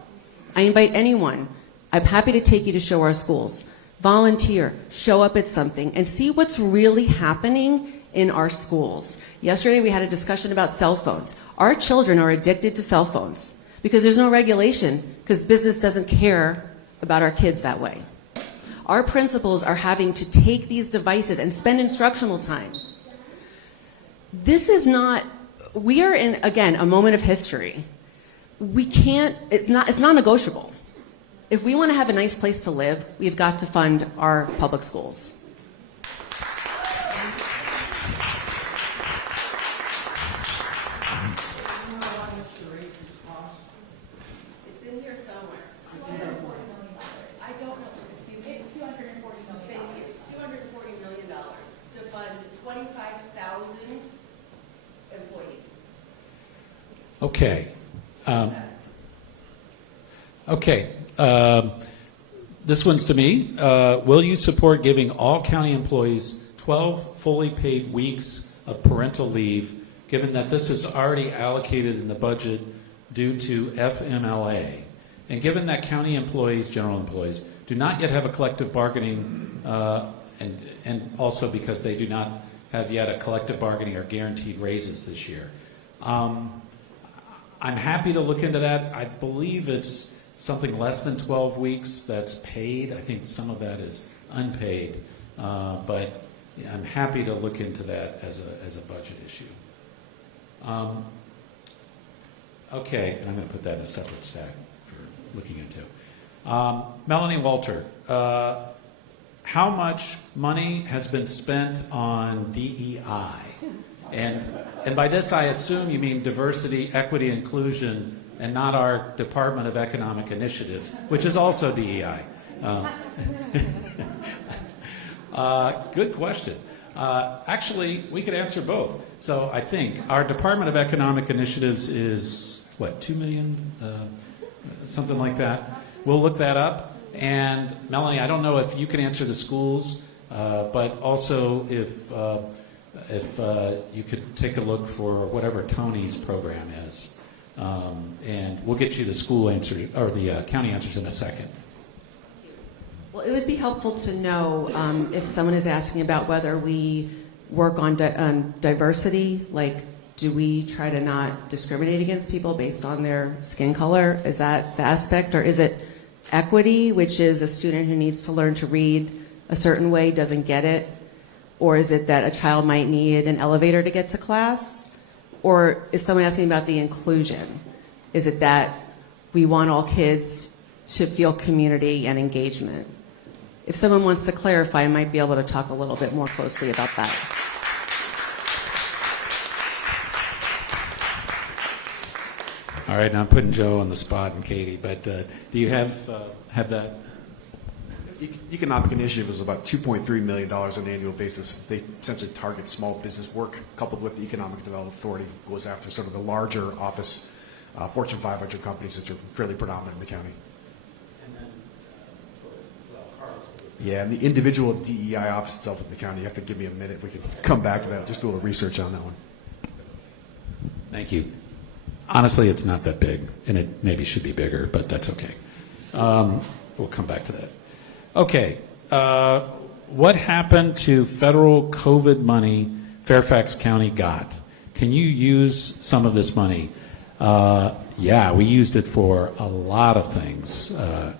I invite anyone. I'm happy to take you to show our schools. Volunteer, show up at something, and see what's really happening in our schools. Yesterday we had a discussion about cell phones. Our children are addicted to cell phones because there's no regulation, because business doesn't care about our kids that way. Our principals are having to take these devices and spend instructional time. This is not, we are in, again, a moment of history. We can't, it's non-negotiable. If we want to have a nice place to live, we've got to fund our public schools. Okay. This one's to me. Will you support giving all county employees 12 fully paid weeks of parental leave, given that this is already allocated in the budget due to FMLA, and given that county employees, general employees, do not yet have a collective bargaining, and also because they do not have yet a collective bargaining or guaranteed raises this year? I'm happy to look into that. I believe it's something less than 12 weeks that's paid. I think some of that is unpaid, but yeah, I'm happy to look into that as a budget issue. Okay, and I'm going to put that in a separate stack for looking into. Melanie Walter, how much money has been spent on DEI? And by this, I assume you mean diversity, equity, inclusion, and not our Department of Economic Initiatives, which is also DEI. Good question. Actually, we could answer both. So I think our Department of Economic Initiatives is, what, 2 million? Something like that. We'll look that up. And Melanie, I don't know if you can answer the schools, but also if you could take a look for whatever Tony's program is. And we'll get you the school answer, or the county answers in a second. Well, it would be helpful to know if someone is asking about whether we work on diversity, like do we try to not discriminate against people based on their skin color? Is that the aspect? Or is it equity, which is a student who needs to learn to read a certain way, doesn't get it? Or is it that a child might need an elevator to get to class? Or is someone asking about the inclusion? Is it that we want all kids to feel community and engagement? If someone wants to clarify, I might be able to talk a little bit more closely about that. All right, now I'm putting Joe on the spot and Katie, but do you have that? Economic Initiative is about $2.3 million on an annual basis. They essentially target small business work, coupled with the Economic Development Authority, goes after sort of the larger office, Fortune 500 companies that are fairly predominant in the county. And then, Yeah, and the individual DEI office itself in the county, you have to give me a minute if we can come back to that. Just do a little research on that one. Thank you. Honestly, it's not that big, and it maybe should be bigger, but that's okay. We'll come back to that. Okay. What happened to federal COVID money Fairfax County got? Can you use some of this money? Yeah, we used it for a lot of things,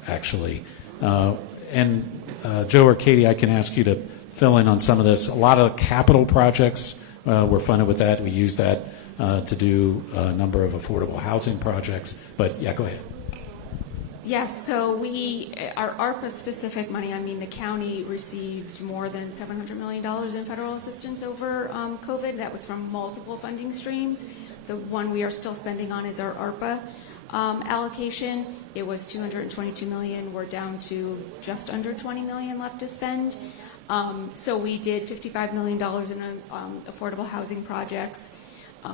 actually. And Joe or Katie, I can ask you to fill in on some of this. A lot of capital projects were funded with that. We used that to do a number of affordable housing projects. But yeah, go ahead. Yes, so our ARPA-specific money, I mean, the county received more than $700 million in federal assistance over COVID. That was from multiple funding streams. The one we are still spending on is our ARPA allocation. It was $222 million. We're down to just under $20 million left to spend. So we did $55 million in affordable housing projects.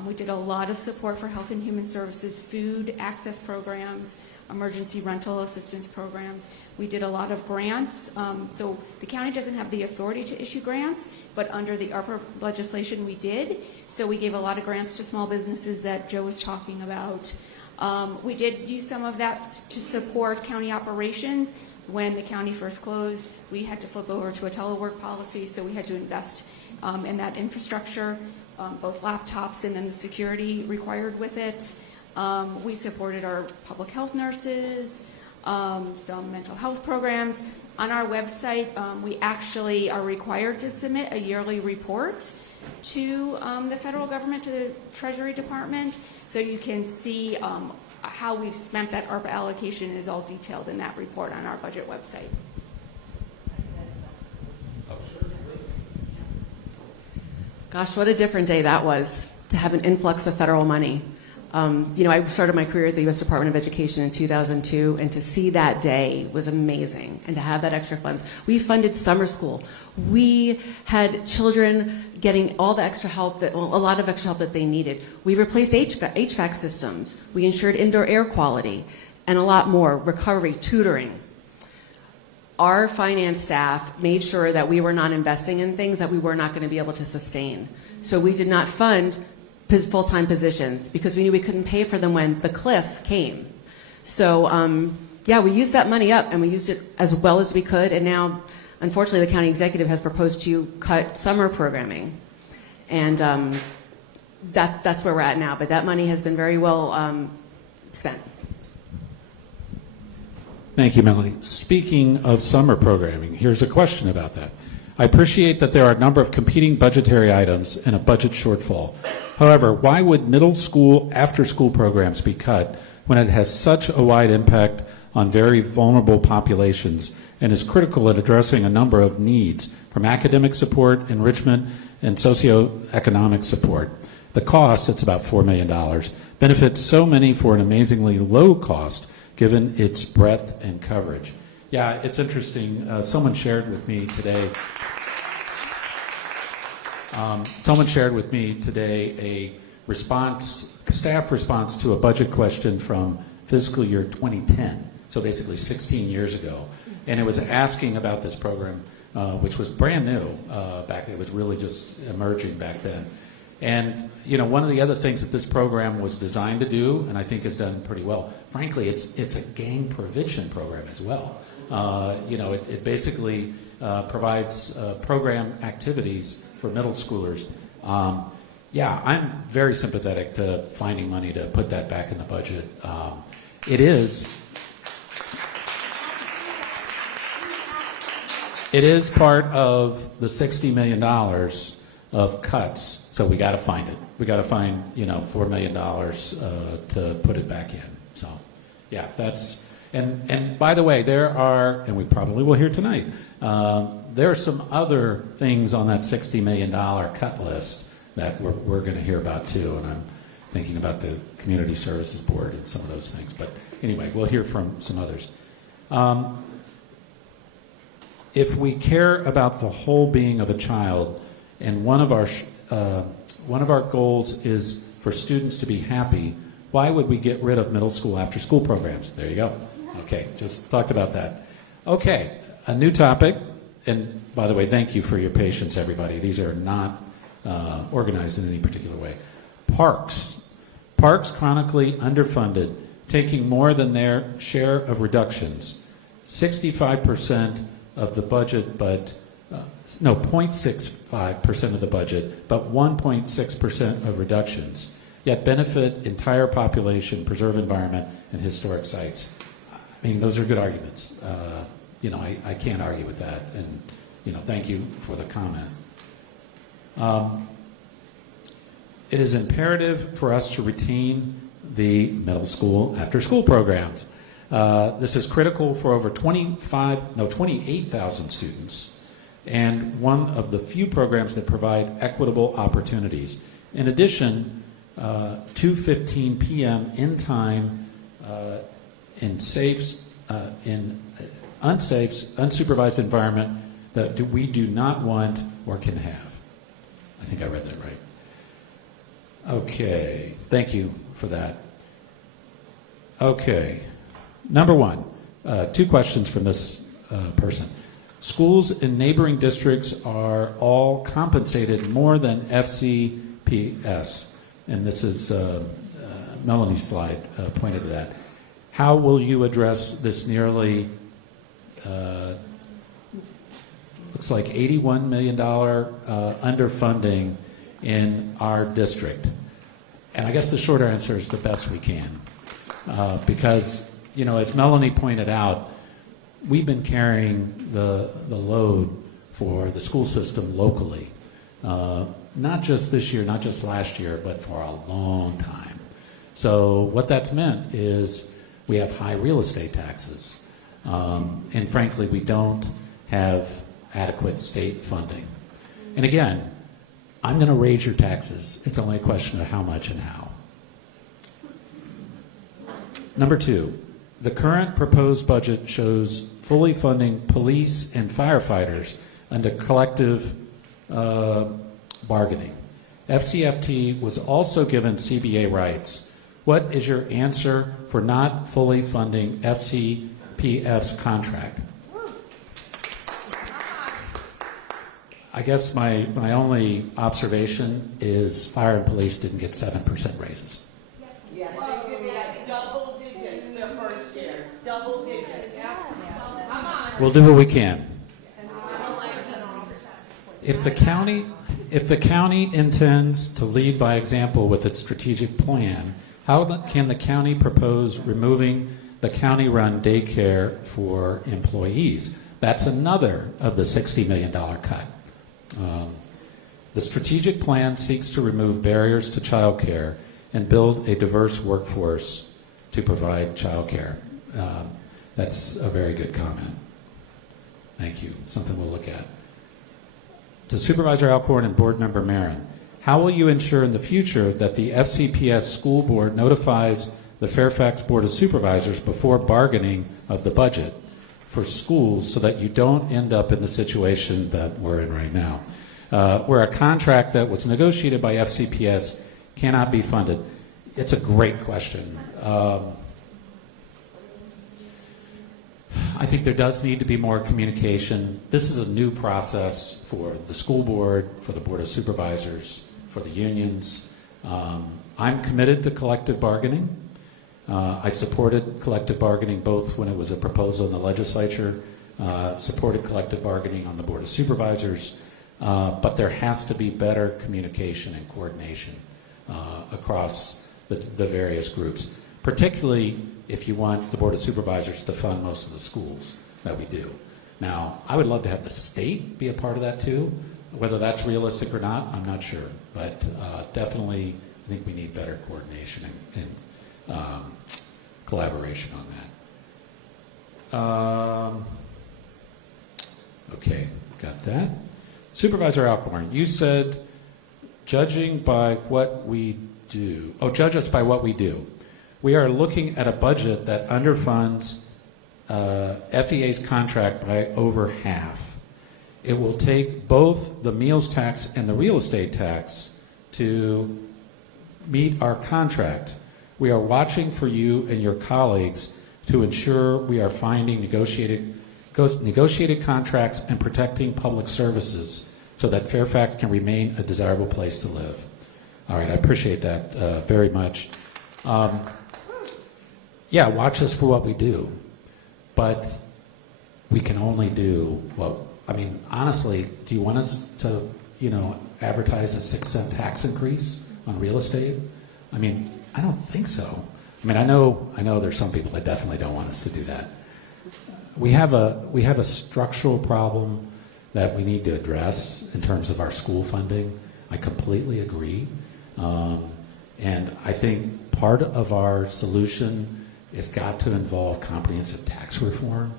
We did a lot of support for health and human services, food access programs, emergency rental assistance programs. We did a lot of grants. So the county doesn't have the authority to issue grants, but under the ARPA legislation we did. So we gave a lot of grants to small businesses that Joe was talking about. We did use some of that to support county operations. When the county first closed, we had to flip over to a telework policy, so we had to invest in that infrastructure, both laptops and then the security required with it. We supported our public health nurses, some mental health programs. On our website, we actually are required to submit a yearly report to the federal government, to the Treasury Department, so you can see how we've spent that ARPA allocation is all detailed in that report on our budget website. Gosh, what a different day that was to have an influx of federal money. I started my career at the U.S. Department of Education in 2002, and to see that day was amazing, and to have that extra funds. We funded summer school. We had children getting all the extra help, a lot of extra help that they needed. We replaced HVAC systems. We ensured indoor air quality, and a lot more, recovery, tutoring. Our finance staff made sure that we were not investing in things that we were not going to be able to sustain. So we did not fund full-time positions because we knew we couldn't pay for them when the cliff came. So we used that money up, and we used it as well as we could. And now, unfortunately, the county executive has proposed to cut summer programming. And that's where we're at now. But that money has been very well spent. Thank you, Melanie. Speaking of summer programming, here's a question about that. I appreciate that there are a number of competing budgetary items and a budget shortfall. However, why would middle school after-school programs be cut when it has such a wide impact on very vulnerable populations and is critical in addressing a number of needs from academic support, enrichment, and socioeconomic support? The cost, it's about $4 million, benefits so many for an amazingly low cost given its breadth and coverage. Yeah, it's interesting. Someone shared with me today a staff response to a budget question from fiscal year 2010, so basically 16 years ago. And it was asking about this program, which was brand new back then. It was really just emerging back then. And, you know, one of the other things that this program was designed to do, and I think has done pretty well, frankly, it's a gang prevention program as well. You know, it basically provides program activities for middle schoolers. Yeah, I'm very sympathetic to finding money to put that back in the budget. It is part of the $60 million of cuts, so we got to find it. We got to find, you know, $4 million to put it back in. So, yeah, that's. And by the way, there are, and we probably will hear tonight, there are some other things on that $60 million cut list that we're going to hear about too, and I'm thinking about the Community Services Board and some of those things. But anyway, we'll hear from some others. If we care about the whole being of a child, and one of our goals is for students to be happy, why would we get rid of middle school after school programs? There you go. Okay, just talked about that. Okay, a new topic, and by the way, thank you for your patience, everybody. These are not organized in any particular way. Parks. Parks chronically underfunded, taking more than their share of reductions. 65% of the budget, but 0.65% of the budget, but 1.6% of reductions, yet benefit entire population, preserve environment, and historic sites. I mean, those are good arguments. You know, I can't argue with that, and, you know, thank you for the comment. It is imperative for us to retain the middle school after-school programs. This is critical for over 28,000 students, and one of the few programs that provide equitable opportunities. In addition, 2:15 p.m. in time in unsafe, unsupervised environment that we do not want or can have. I think I read that right. Okay, thank you for that. Okay, number one, 2 questions from this person. Schools in neighboring districts are all compensated more than FCPS, and this is Melanie's slide pointed to that. How will you address this nearly, looks like $81 million underfunding in our district? And I guess the shorter answer is the best we can. Because, you know, as Melanie pointed out, we've been carrying the load for the school system locally. Not just this year, not just last year, but for a long time. So what that's meant is we have high real estate taxes. And frankly, we don't have adequate state funding. And again, I'm going to raise your taxes. It's only a question of how much and how. Number 2, the current proposed budget shows fully funding police and firefighters under collective bargaining. FCFT was also given CBA rights. What is your answer for not fully funding FCPF's contract? I guess my only observation is fire and police didn't get 7% raises. Yes, they did that double digits the first year. Double digits. Come on. We'll do what we can. If the county intends to lead by example with its strategic plan, how can the county propose removing the county-run daycare for employees? That's another of the $60 million cut. The strategic plan seeks to remove barriers to childcare and build a diverse workforce to provide childcare. That's a very good comment. Thank you. Something we'll look at. To Supervisor Alcorn and Board Member Meren, how will you ensure in the future that the FCPS school board notifies the Fairfax Board of Supervisors before bargaining of the budget for schools so that you don't end up in the situation that we're in right now, where a contract that was negotiated by FCPS cannot be funded? It's a great question. I think there does need to be more communication. This is a new process for the school board, for the Board of Supervisors, for the unions. I'm committed to collective bargaining. I supported collective bargaining both when it was a proposal in the legislature, supported collective bargaining on the Board of Supervisors, but there has to be better communication and coordination across the various groups, particularly if you want the Board of Supervisors to fund most of the schools that we do. Now, I would love to have the state be a part of that too. Whether that's realistic or not, I'm not sure. But definitely, I think we need better coordination and collaboration on that. Okay, got that. Supervisor Alcorn, you said judging by what we do. Oh, judge us by what we do. We are looking at a budget that underfunds FEA's contract by over half. It will take both the meals tax and the real estate tax to meet our contract. We are watching for you and your colleagues to ensure we are finding negotiated contracts and protecting public services so that Fairfax can remain a desirable place to live. All right, I appreciate that very much. Yeah, watch us for what we do, but we can only do what, I mean, honestly, do you want us to, advertise a 6-cent tax increase on real estate? I mean, I don't think so. I mean, I know there's some people that definitely don't want us to do that. We have a structural problem that we need to address in terms of our school funding. I completely agree. And I think part of our solution has got to involve comprehensive tax reform.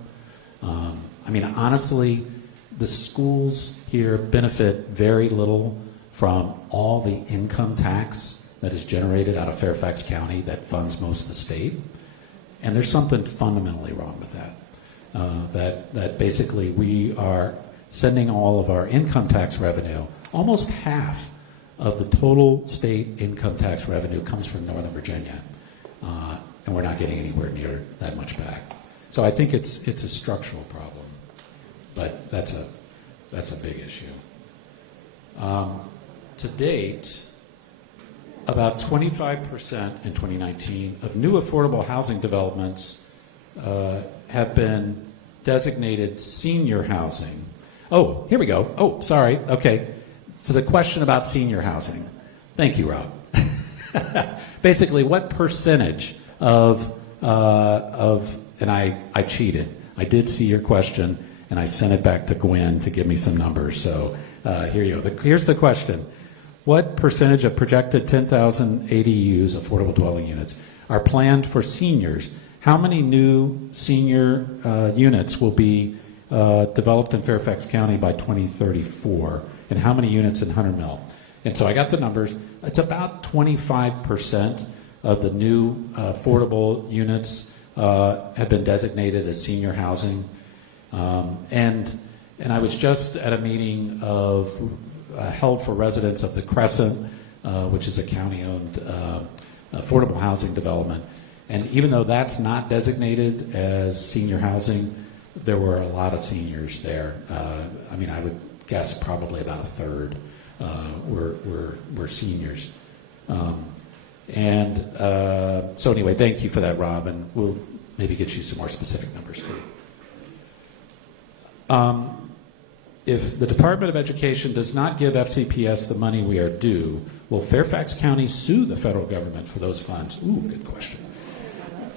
I mean, honestly, the schools here benefit very little from all the income tax that is generated out of Fairfax County that funds most of the state. And there's something fundamentally wrong with that. That basically we are sending all of our income tax revenue, almost half of the total state income tax revenue comes from Northern Virginia. And we're not getting anywhere near that much back. So I think it's a structural problem, but that's a big issue. To date, about 25% in 2019 of new affordable housing developments have been designated senior housing. Oh, here we go. Oh, sorry. Okay. So the question about senior housing. Thank you, Rob. Basically, what percentage of and I cheated. I did see your question, and I sent it back to Gwen to give me some numbers. So here you go. Here's the question. What percentage of projected 10,000 ADUs, affordable dwelling units, are planned for seniors? How many new senior units will be developed in Fairfax County by 2034? And how many units in Hunter Mill? And so I got the numbers. It's about 25% of the new affordable units have been designated as senior housing. And I was just at a meeting held for residents of the Crescent, which is a county-owned affordable housing development. And even though that's not designated as senior housing, there were a lot of seniors there. I mean, I would guess probably about a third were seniors. So anyway, thank you for that, Rob, and we'll maybe get you some more specific numbers too. if the Department of Education does not give FCPS the money we are due, will Fairfax County sue the federal government for those funds? Ooh, good question.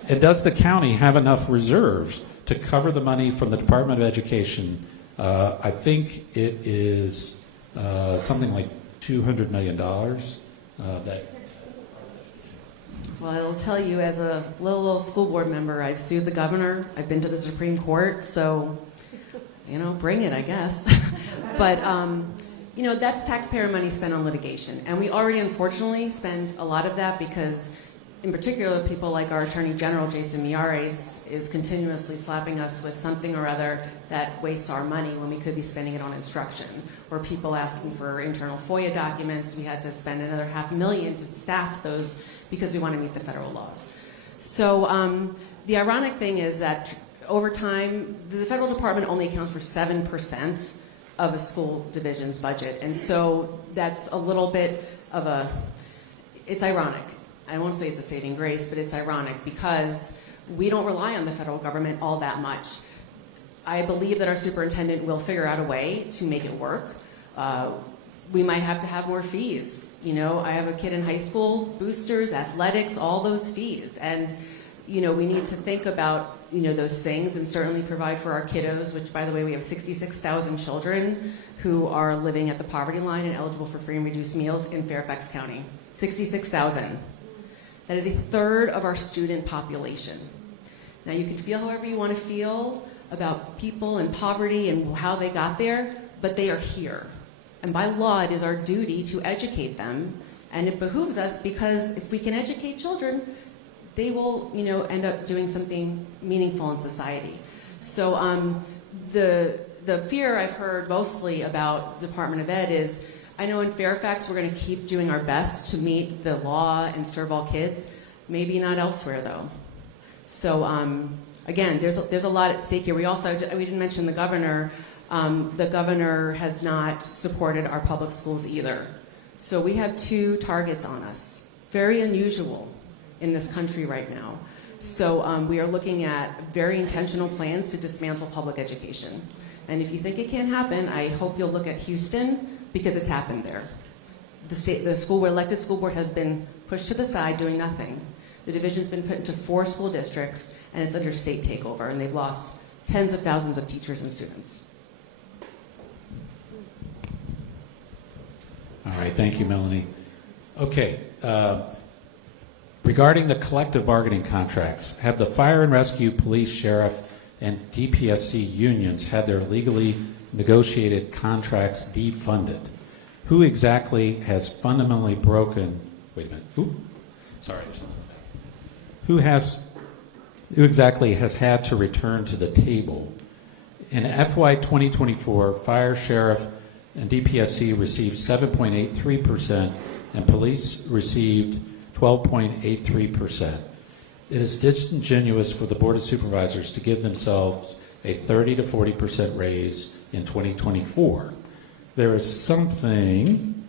And does the county have enough reserves to cover the money from the Department of Education? I think it is something like $200 million that. Well, I will tell you, as a little school board member, I've sued the governor. I've been to the Supreme Court, so, bring it, I guess. But, that's taxpayer money spent on litigation. And we already, unfortunately, spend a lot of that because, in particular, people like our Attorney General, Jason Miyares, is continuously slapping us with something or other that wastes our money when we could be spending it on instruction. Or people asking for internal FOIA documents. We had to spend another $500,000 to staff those because we want to meet the federal laws. So the ironic thing is that over time, the federal department only accounts for 7% of a school division's budget. And so that's a little bit of it's ironic. I won't say it's a saving grace, but it's ironic because we don't rely on the federal government all that much. I believe that our superintendent will figure out a way to make it work. We might have to have more fees. I have a kid in high school, boosters, athletics, all those fees. And, we need to think about, those things and certainly provide for our kiddos, which, by the way, we have 66,000 children who are living at the poverty line and eligible for free and reduced meals in Fairfax County. 66,000. That is a third of our student population. Now, you can feel however you want to feel about people and poverty and how they got there, but they are here. And by law, it is our duty to educate them. And it behooves us because if we can educate children, they will, end up doing something meaningful in society. So the fear I've heard mostly about Department of Ed is, I know in Fairfax we're going to keep doing our best to meet the law and serve all kids. Maybe not elsewhere, though. So again, there's a lot at stake here. We didn't mention the governor. The governor has not supported our public schools either. So we have two targets on us. Very unusual in this country right now. So we are looking at very intentional plans to dismantle public education. And if you think it can't happen, I hope you'll look at Houston because it's happened there. The elected school board has been pushed to the side doing nothing. The division's been put into 4 school districts and it's under state takeover and they've lost tens of thousands of teachers and students. All right, thank you, Melanie. Okay, regarding the collective bargaining contracts, have the fire and rescue, police, sheriff, and DPSC unions had their legally negotiated contracts defunded? Who exactly has fundamentally broken, wait a minute, sorry. Who exactly has had to return to the table? In FY 2024, fire, sheriff, and DPSC received 7.83%, and police received 12.83%. It is disingenuous for the Board of Supervisors to give themselves a 30 to 40% raise in 2024. There is something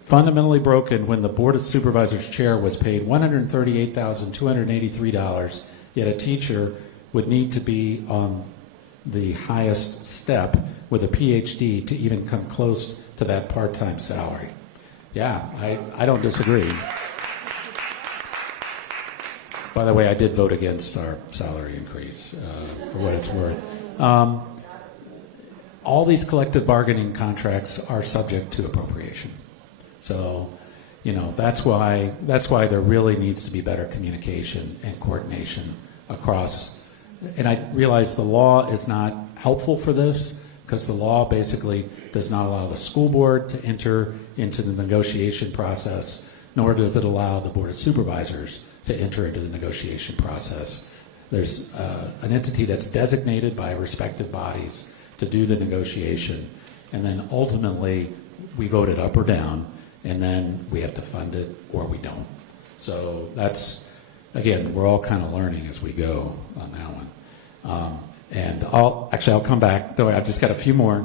fundamentally broken when the Board of Supervisors chair was paid $138,283, yet a teacher would need to be on the highest step with a PhD to even come close to that part-time salary. Yeah, I don't disagree. By the way, I did vote against our salary increase, for what it's worth. All these collective bargaining contracts are subject to appropriation. So, that's why there really needs to be better communication and coordination across. And I realize the law is not helpful for this because the law basically does not allow the school board to enter into the negotiation process, nor does it allow the Board of Supervisors to enter into the negotiation process. There's an entity that's designated by respective bodies to do the negotiation, and then ultimately we vote it up or down, and then we have to fund it or we don't. So that's, again, we're all kind of learning as we go on that one. And I'll come back, though I've just got a few more.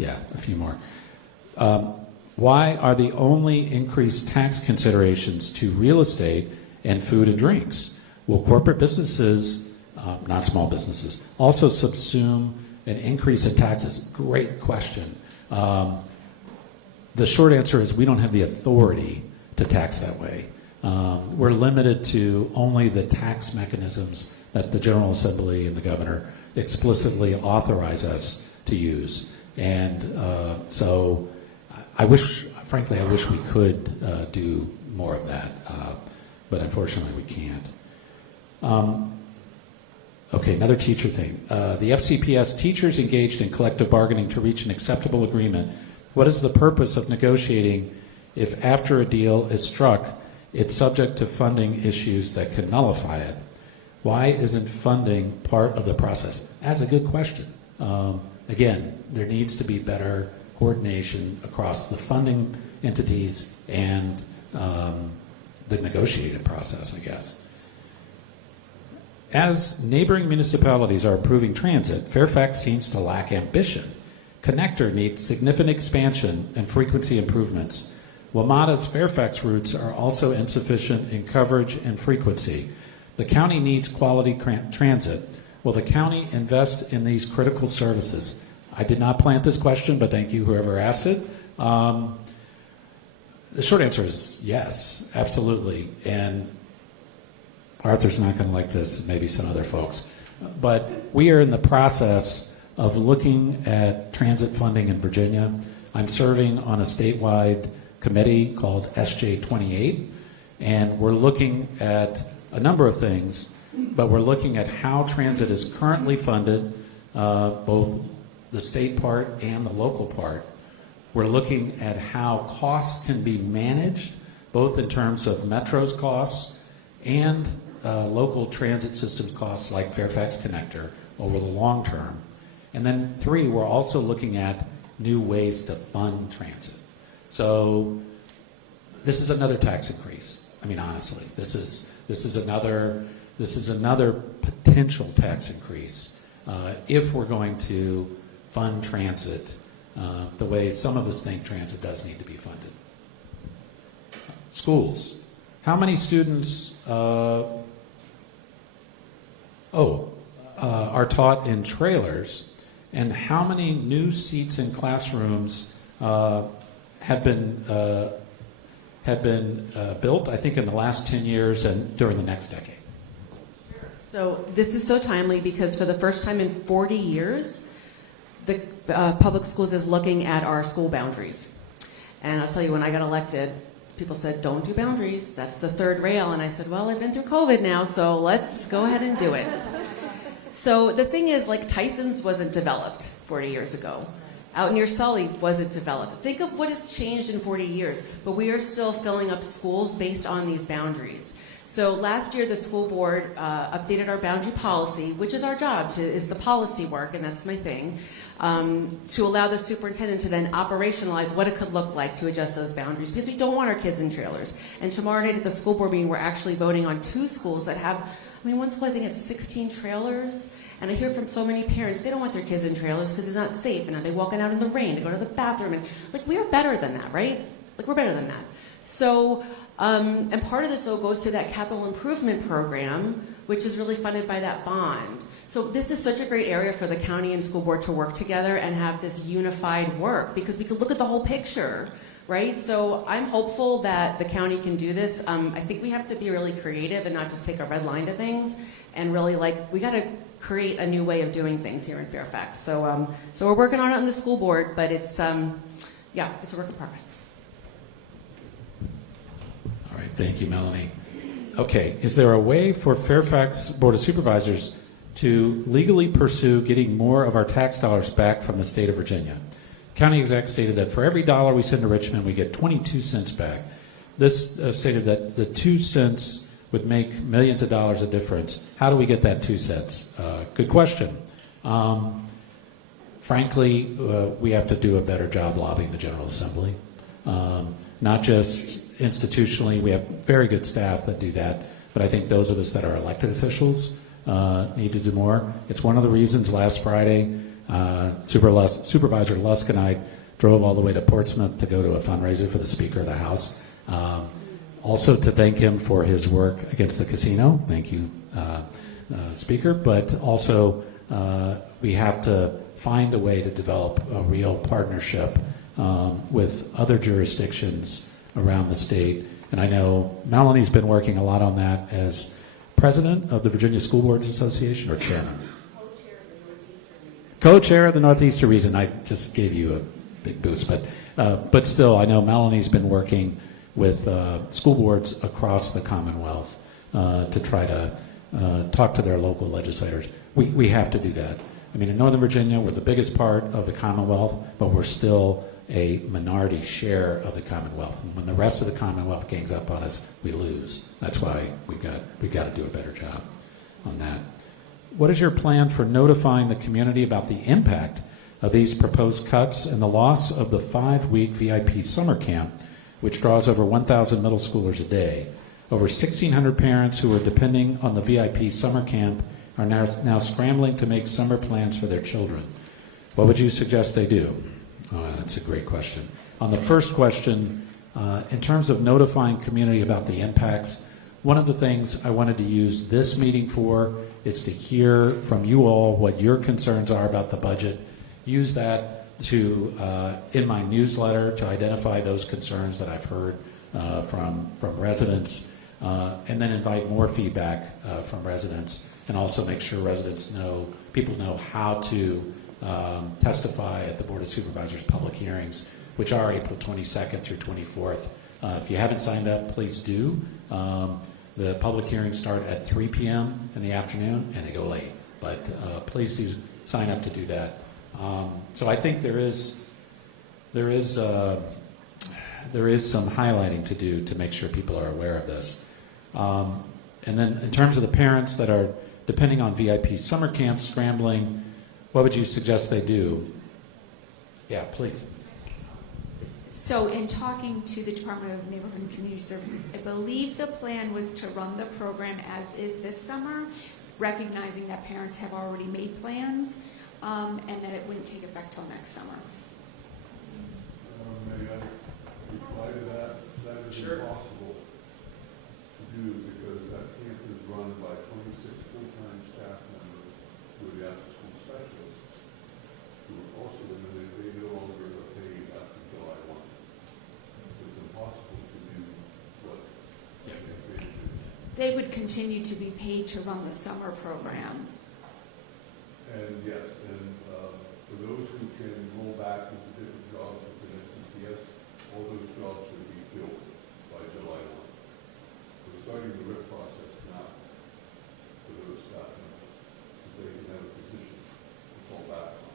A few more. Why are the only increased tax considerations to real estate and food and drinks? Will corporate businesses, not small businesses, also subsume an increase in taxes. Great question. The short answer is we don't have the authority to tax that way. We're limited to only the tax mechanisms that the General Assembly and the governor explicitly authorize us to use. And so frankly, I wish we could do more of that, but unfortunately we can't. Okay, another teacher thing. The FCPS teachers engaged in collective bargaining to reach an acceptable agreement. What is the purpose of negotiating if after a deal is struck, it's subject to funding issues that could nullify it? Why isn't funding part of the process? That's a good question. Again, there needs to be better coordination across the funding entities and the negotiating process, I guess. As neighboring municipalities are improving transit, Fairfax seems to lack ambition. Connector needs significant expansion and frequency improvements. WMATA's Fairfax routes are also insufficient in coverage and frequency. The county needs quality transit. Will the county invest in these critical services? I did not plant this question, but thank you whoever asked it. The short answer is yes, absolutely. And Arthur's not going to like this, maybe some other folks. But we are in the process of looking at transit funding in Virginia. I'm serving on a statewide committee called SJ28, and we're looking at a number of things, but we're looking at how transit is currently funded, both the state part and the local part. We're looking at how costs can be managed, both in terms of Metro's costs and local transit systems costs like Fairfax Connector over the long term. And then 3, we're also looking at new ways to fund transit. So this is another tax increase. I mean, honestly, this is another potential tax increase if we're going to fund transit the way some of us think transit does need to be funded. Schools. How many students are taught in trailers, and how many new seats in classrooms have been built, I think, in the last 10 years and during the next decade? So this is so timely because for the first time in 40 years, the public schools is looking at our school boundaries. And I'll tell you, when I got elected, people said, don't do boundaries. That's the third rail. And I said, well, I've been through COVID now, so let's go ahead and do it. So the thing is, like, Tyson's wasn't developed 40 years ago. Out near Sully wasn't developed. Think of what has changed in 40 years, but we are still filling up schools based on these boundaries. So last year, the school board updated our boundary policy, which is our job, is the policy work, and that's my thing, to allow the superintendent to then operationalize what it could look like to adjust those boundaries, because we don't want our kids in trailers. And tomorrow night at the school board meeting, we're actually voting on 2 schools that have, one school I think has 16 trailers, and I hear from so many parents, they don't want their kids in trailers because it's not safe, and are they walking out in the rain to go to the bathroom, and we are better than that, right? We're better than that. So, and part of this, though, goes to that capital improvement program, which is really funded by that bond. So this is such a great area for the county and school board to work together and have this unified work, because we could look at the whole picture, right? So I'm hopeful that the county can do this. I think we have to be really creative and not just take a red line to things, and really, we got to create a new way of doing things here in Fairfax. So, so we're working on it on the school board, but it's, it's a work in progress. All right, thank you, Melanie. Okay, is there a way for Fairfax Board of Supervisors to legally pursue getting more of our tax dollars back from the state of Virginia? County exec stated that for every dollar we send to Richmond, we get 22 cents back. This stated that the 2 cents would make millions of dollars of difference. How do we get that 2 cents? Good question. Frankly, we have to do a better job lobbying the General Assembly. Not just institutionally, we have very good staff that do that, but I think those of us that are elected officials need to do more. It's one of the reasons last Friday, Supervisor Lusk and I drove all the way to Portsmouth to go to a fundraiser for the Speaker of the House. Also to thank him for his work against the casino. Thank you, Speaker. But also we have to find a way to develop a real partnership with other jurisdictions around the state. And I know Melanie's been working a lot on that as president of the Virginia School Boards Association, or chairman? Co-chair of the Northeastern Region. I just gave you a big boost, but still, I know Melanie's been working with school boards across the Commonwealth to try to talk to their local legislators. We have to do that. I mean, in Northern Virginia, we're the biggest part of the Commonwealth, but we're still a minority share of the Commonwealth. And when the rest of the Commonwealth gangs up on us, we lose. That's why we've got to do a better job on that. What is your plan for notifying the community about the impact of these proposed cuts and the loss of the 5-week VIP summer camp, which draws over 1,000 middle schoolers a day? Over 1,600 parents who are depending on the VIP summer camp are now scrambling to make summer plans for their children. What would you suggest they do? Oh, that's a great question. On the first question, in terms of notifying community about the impacts, one of the things I wanted to use this meeting for is to hear from you all what your concerns are about the budget. Use that to, in my newsletter, to identify those concerns that I've heard from residents, and then invite more feedback from residents, and also make sure people know how to testify at the Board of Supervisors public hearings, which are April 22nd through 24th. If you haven't signed up, please do. The public hearings start at 3 p.m. in the afternoon, and they go late. But please do sign up to do that. So I think there is some highlighting to do to make sure people are aware of this. And then in terms of the parents that are depending on VIP summer camps scrambling, what would you suggest they do? Yeah, please. So in talking to the Department of Neighborhood and Community Services, I believe the plan was to run the program as is this summer, recognizing that parents have already made plans, and that it wouldn't take effect till next summer. May I reply to that? That is Sure. impossible to do because that camp is run by 26 full-time staff members who are the after-school specialists who are also limited. They no longer are paid after July 1. So it's impossible to do what they do. They would continue to be paid to run the summer program. And yes, and for those who can roll back into different jobs within SCCS, all those jobs will be filled by July 1. We're starting the RIP process now for those staff members, so they can have a position to fall back on.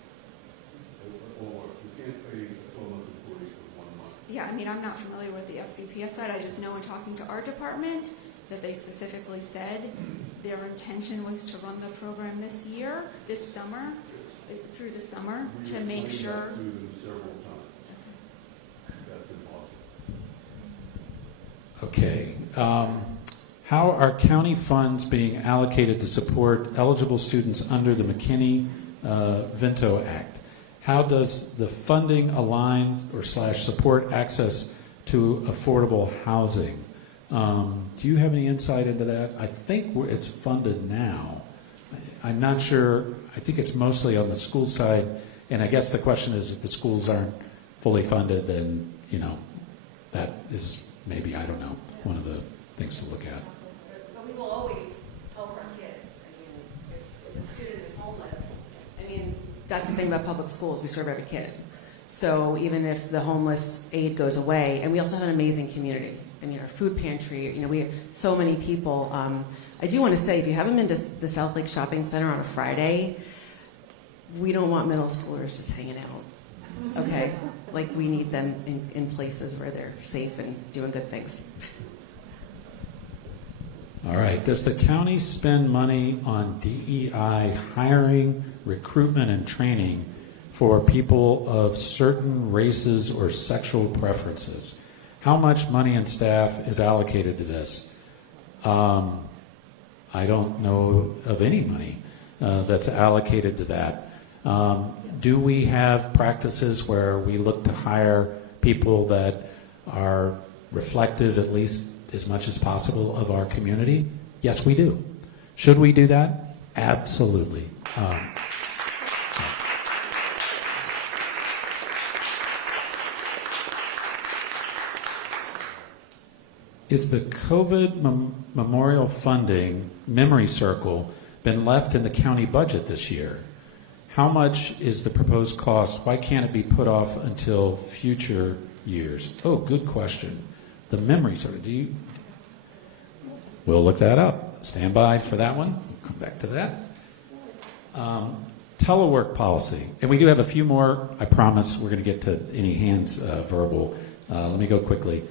Or we can't pay a 12-month employee for 1 month. Yeah, I mean, I'm not familiar with the FCPS side. I just know in talking to our department that they specifically said their intention was to run the program this summer, through the summer, to make sure. We have to do them several times. That's impossible. Okay. How are county funds being allocated to support eligible students under the McKinney-Vento Act? How does the funding align or / support access to affordable housing? Do you have any insight into that? I think it's funded now. I'm not sure. I think it's mostly on the school side. And I guess the question is, if the schools aren't fully funded, then, that is maybe, I don't know, one of the things to look at. But we will always help our kids. I mean, if a student is homeless, that's the thing about public schools. We serve every kid. So even if the homeless aid goes away, and we also have an amazing community. Our food pantry, we have so many people. I do want to say, if you haven't been to the South Lake Shopping Center on a Friday, we don't want middle schoolers just hanging out, okay? We need them in places where they're safe and doing good things. All right. Does the county spend money on DEI hiring, recruitment, and training for people of certain races or sexual preferences? How much money and staff is allocated to this? I don't know of any money that's allocated to that. Do we have practices where we look to hire people that are reflective, at least as much as possible, of our community? Yes, we do. Should we do that? Absolutely. is the COVID memorial funding memory circle been left in the county budget this year? How much is the proposed cost? Why can't it be put off until future years? Oh, good question. The memory circle, we'll look that up. Stand by for that one. We'll come back to that. Telework policy. And we do have a few more. I promise we're going to get to any hands verbal. Let me go quickly.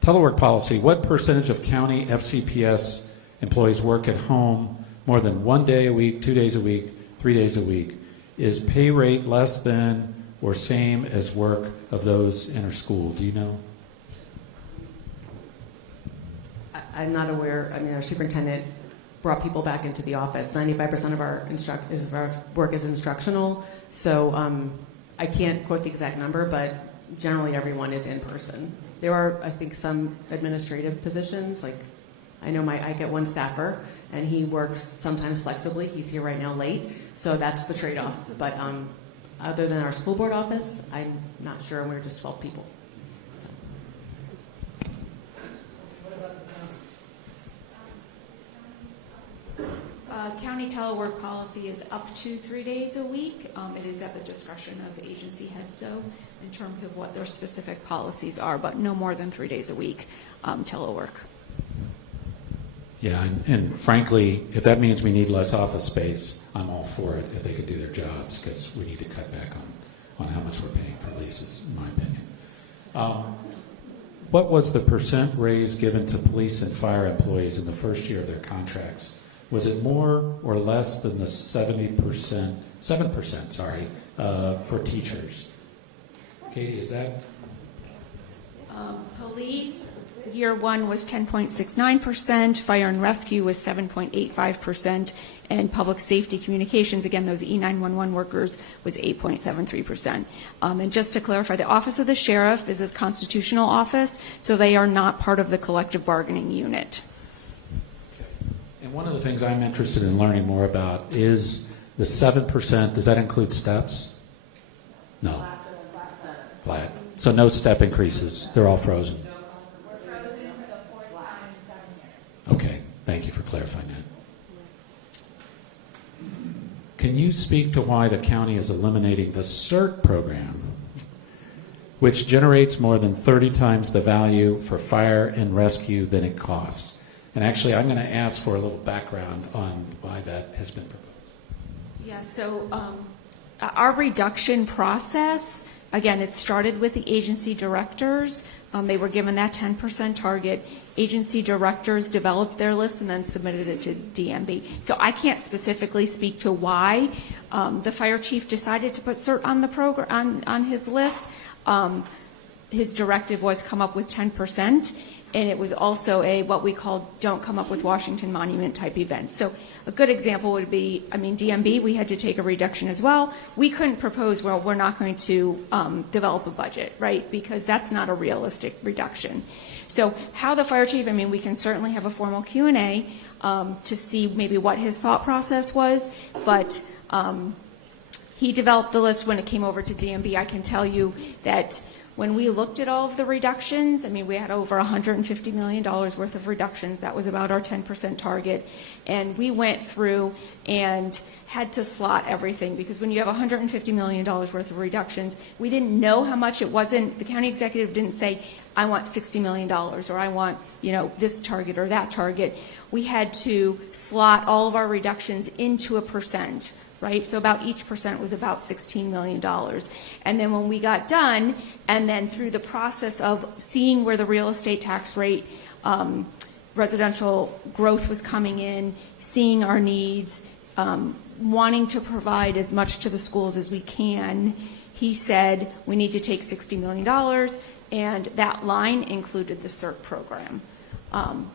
Telework policy. What percentage of county FCPS employees work at home more than 1 day a week, 2 days a week, 3 days a week? Is pay rate less than or same as work of those in our school? Do you know? I'm not aware. I mean, our superintendent brought people back into the office. 95% of our work is instructional, so I can't quote the exact number, but generally everyone is in person. There are, I think, some administrative positions. Like, I know I get one staffer, and he works sometimes flexibly. He's here right now late, so that's the trade-off. But other than our school board office, I'm not sure, and we're just 12 people. County telework policy is up to 3 days a week. It is at the discretion of agency heads, though, in terms of what their specific policies are, but no more than 3 days a week telework. Yeah, and frankly, if that means we need less office space, I'm all for it if they could do their jobs, because we need to cut back on how much we're paying for leases, in my opinion. What was the percent raise given to police and fire employees in the first year of their contracts? Was it more or less than the 7% for teachers? Katie, is that? Police, year one was 10.69%, fire and rescue was 7.85%, and public safety communications, again, those E911 workers, was 8.73%. And just to clarify, the Office of the Sheriff is a constitutional office, so they are not part of the collective bargaining unit. And one of the things I'm interested in learning more about is the 7%. Does that include steps? No. Flat. So no step increases. They're all frozen. We're frozen for the fourth time in 7 years. Okay. Thank you for clarifying that. Can you speak to why the county is eliminating the CERT program, which generates more than 30 times the value for fire and rescue than it costs? And actually, I'm going to ask for a little background on why that has been proposed. Yeah, so our reduction process, again, it started with the agency directors. They were given that 10% target. Agency directors developed their list and then submitted it to DMB. So I can't specifically speak to why the fire chief decided to put CERT on the program on his list. His directive was come up with 10%. And it was also a what we call don't come up with Washington Monument type event. So a good example would be, I mean, DMB, we had to take a reduction as well. We couldn't propose, well, we're not going to develop a budget, right? Because that's not a realistic reduction. So how the fire chief, I mean, we can certainly have a formal Q&A to see maybe what his thought process was, but he developed the list when it came over to DMB. I can tell you that when we looked at all of the reductions, I mean, we had over $150 million worth of reductions. That was about our 10% target. And we went through and had to slot everything, because when you have $150 million worth of reductions, we didn't know how much. It wasn't, the county executive didn't say, I want $60 million or I want, you know, this target or that target. We had to slot all of our reductions into a percent. Right? So about each percent was about $16 million. And then when we got done, and then through the process of seeing where the real estate tax rate, residential growth was coming in, seeing our needs, wanting to provide as much to the schools as we can, he said we need to take $60 million, and that line included the CERT program.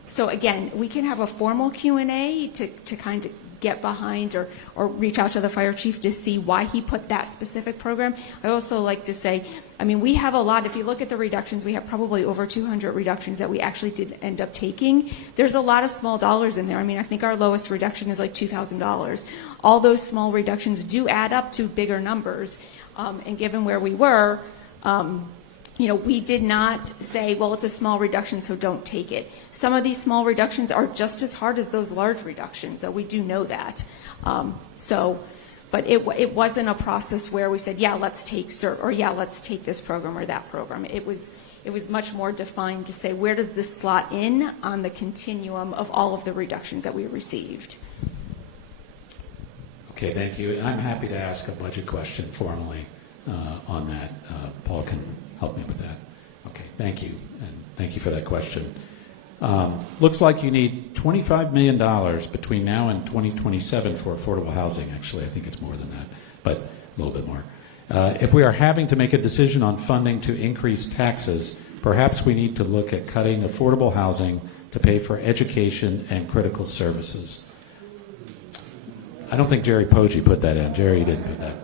So again, we can have a formal Q&A to kind of get behind or reach out to the fire chief to see why he put that specific program. I also like to say, I mean, we have a lot. If you look at the reductions, we have probably over 200 reductions that we actually did end up taking. There's a lot of small dollars in there. I mean, I think our lowest reduction is like $2,000. All those small reductions do add up to bigger numbers. And given where we were, we did not say, well, it's a small reduction, so don't take it. Some of these small reductions are just as hard as those large reductions, so we do know that. But it wasn't a process where we said, yeah, let's take CERT, or yeah, let's take this program or that program. It was much more defined to say, where does this slot in on the continuum of all of the reductions that we received? Okay, thank you. And I'm happy to ask a budget question formally on that. Paul can help me with that. Okay, thank you. And thank you for that question. Looks like you need $25 million between now and 2027 for affordable housing. Actually, I think it's more than that, but a little bit more. If we are having to make a decision on funding to increase taxes, perhaps we need to look at cutting affordable housing to pay for education and critical services. I don't think Jerry Poggi put that in. Jerry didn't put that.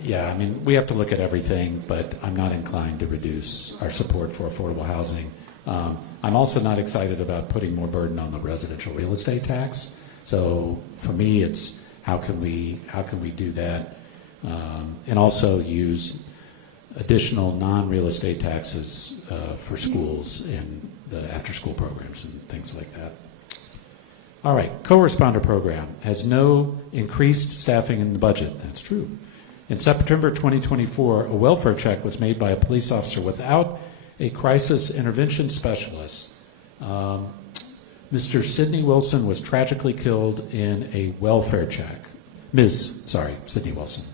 Yeah, I mean, we have to look at everything, but I'm not inclined to reduce our support for affordable housing. I'm also not excited about putting more burden on the residential real estate tax. So for me, it's how can we do that, and also use additional non-real estate taxes for schools and the after-school programs and things like that. All right, co-responder program has no increased staffing in the budget. That's true. In September 2024, a welfare check was made by a police officer without a crisis intervention specialist. Mr. Sidney Wilson was tragically killed in a welfare check. Sidney Wilson.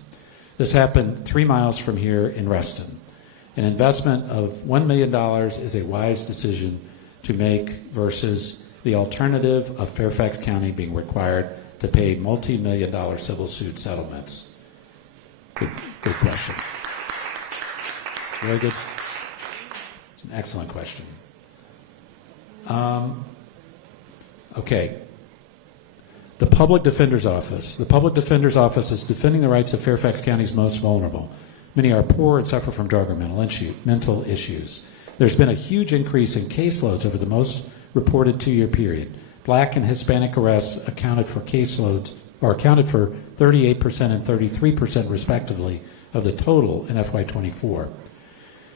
This happened 3 miles from here in Reston. An investment of $1 million is a wise decision to make versus the alternative of Fairfax County being required to pay multi-million-dollar civil suit settlements. Good question. Very good. It's an excellent question. Okay. The Public Defender's Office. The Public Defender's Office is defending the rights of Fairfax County's most vulnerable. Many are poor and suffer from drug or mental issues. There's been a huge increase in caseloads over the most reported 2-year period. Black and Hispanic arrests accounted for 38% and 33% respectively of the total in FY24.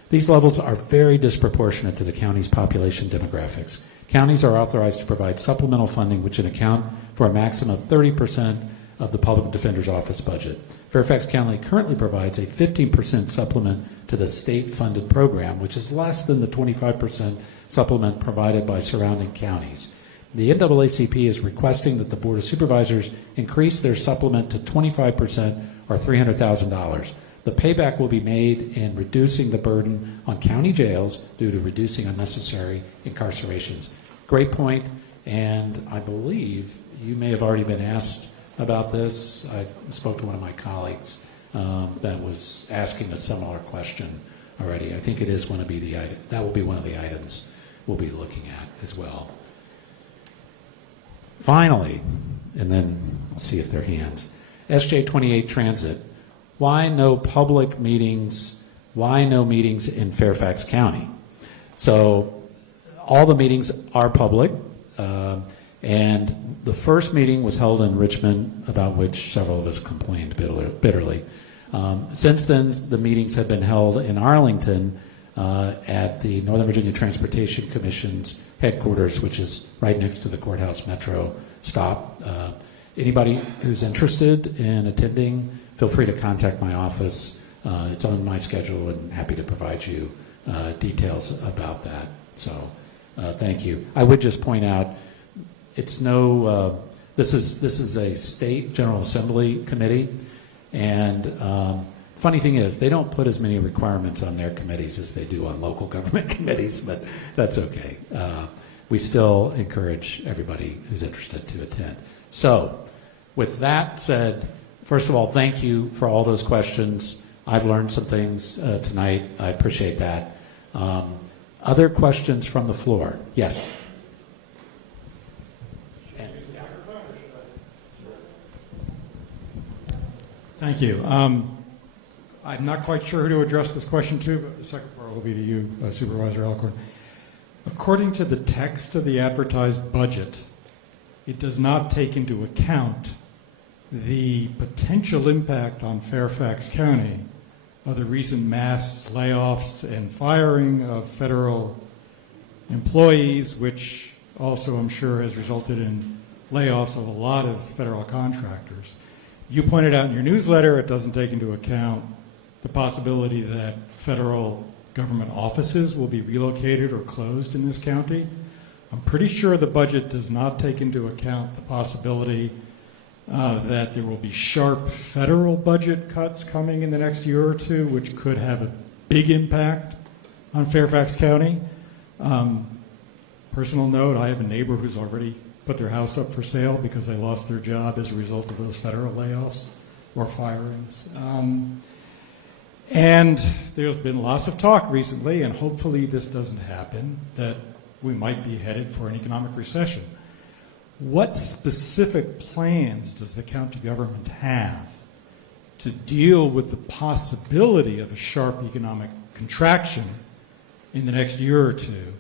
These levels are very disproportionate to the county's population demographics. Counties are authorized to provide supplemental funding which can account for a maximum of 30% of the Public Defender's Office budget. Fairfax County currently provides a 15% supplement to the state-funded program, which is less than the 25% supplement provided by surrounding counties. The NAACP is requesting that the Board of Supervisors increase their supplement to 25% or $300,000. The payback will be made in reducing the burden on county jails due to reducing unnecessary incarcerations. Great point, and I believe you may have already been asked about this. I spoke to one of my colleagues that was asking a similar question already. I think it is going to be that will be one of the items we'll be looking at as well. Finally, and then we'll see if there are hands. SJ 28 Transit. Why no public meetings? Why no meetings in Fairfax County? So all the meetings are public, and the first meeting was held in Richmond, about which several of us complained bitterly. Since then, the meetings have been held in Arlington at the Northern Virginia Transportation Commission's headquarters, which is right next to the courthouse metro stop. Anybody who's interested in attending, feel free to contact my office. It's on my schedule, and happy to provide you details about that. So thank you. I would just point out, it's no, this is a state General Assembly committee, and funny thing is, they don't put as many requirements on their committees as they do on local government committees, but that's okay. We still encourage everybody who's interested to attend. So, with that said, first of all, thank you for all those questions. I've learned some things tonight. I appreciate that. Other questions from the floor? Yes. Thank you. I'm not quite sure who to address this question to, but the second part will be to you, Supervisor Alcorn. According to the text of the advertised budget, it does not take into account the potential impact on Fairfax County of the recent mass layoffs and firing of federal employees, which also I'm sure has resulted in layoffs of a lot of federal contractors. You pointed out in your newsletter it doesn't take into account the possibility that federal government offices will be relocated or closed in this county. I'm pretty sure the budget does not take into account the possibility that there will be sharp federal budget cuts coming in the next year or two, which could have a big impact on Fairfax County. Personal note, I have a neighbor who's already put their house up for sale because they lost their job as a result of those federal layoffs or firings. And there's been lots of talk recently, and hopefully this doesn't happen, that we might be headed for an economic recession. What specific plans does the county government have to deal with the possibility of a sharp economic contraction in the next year or two?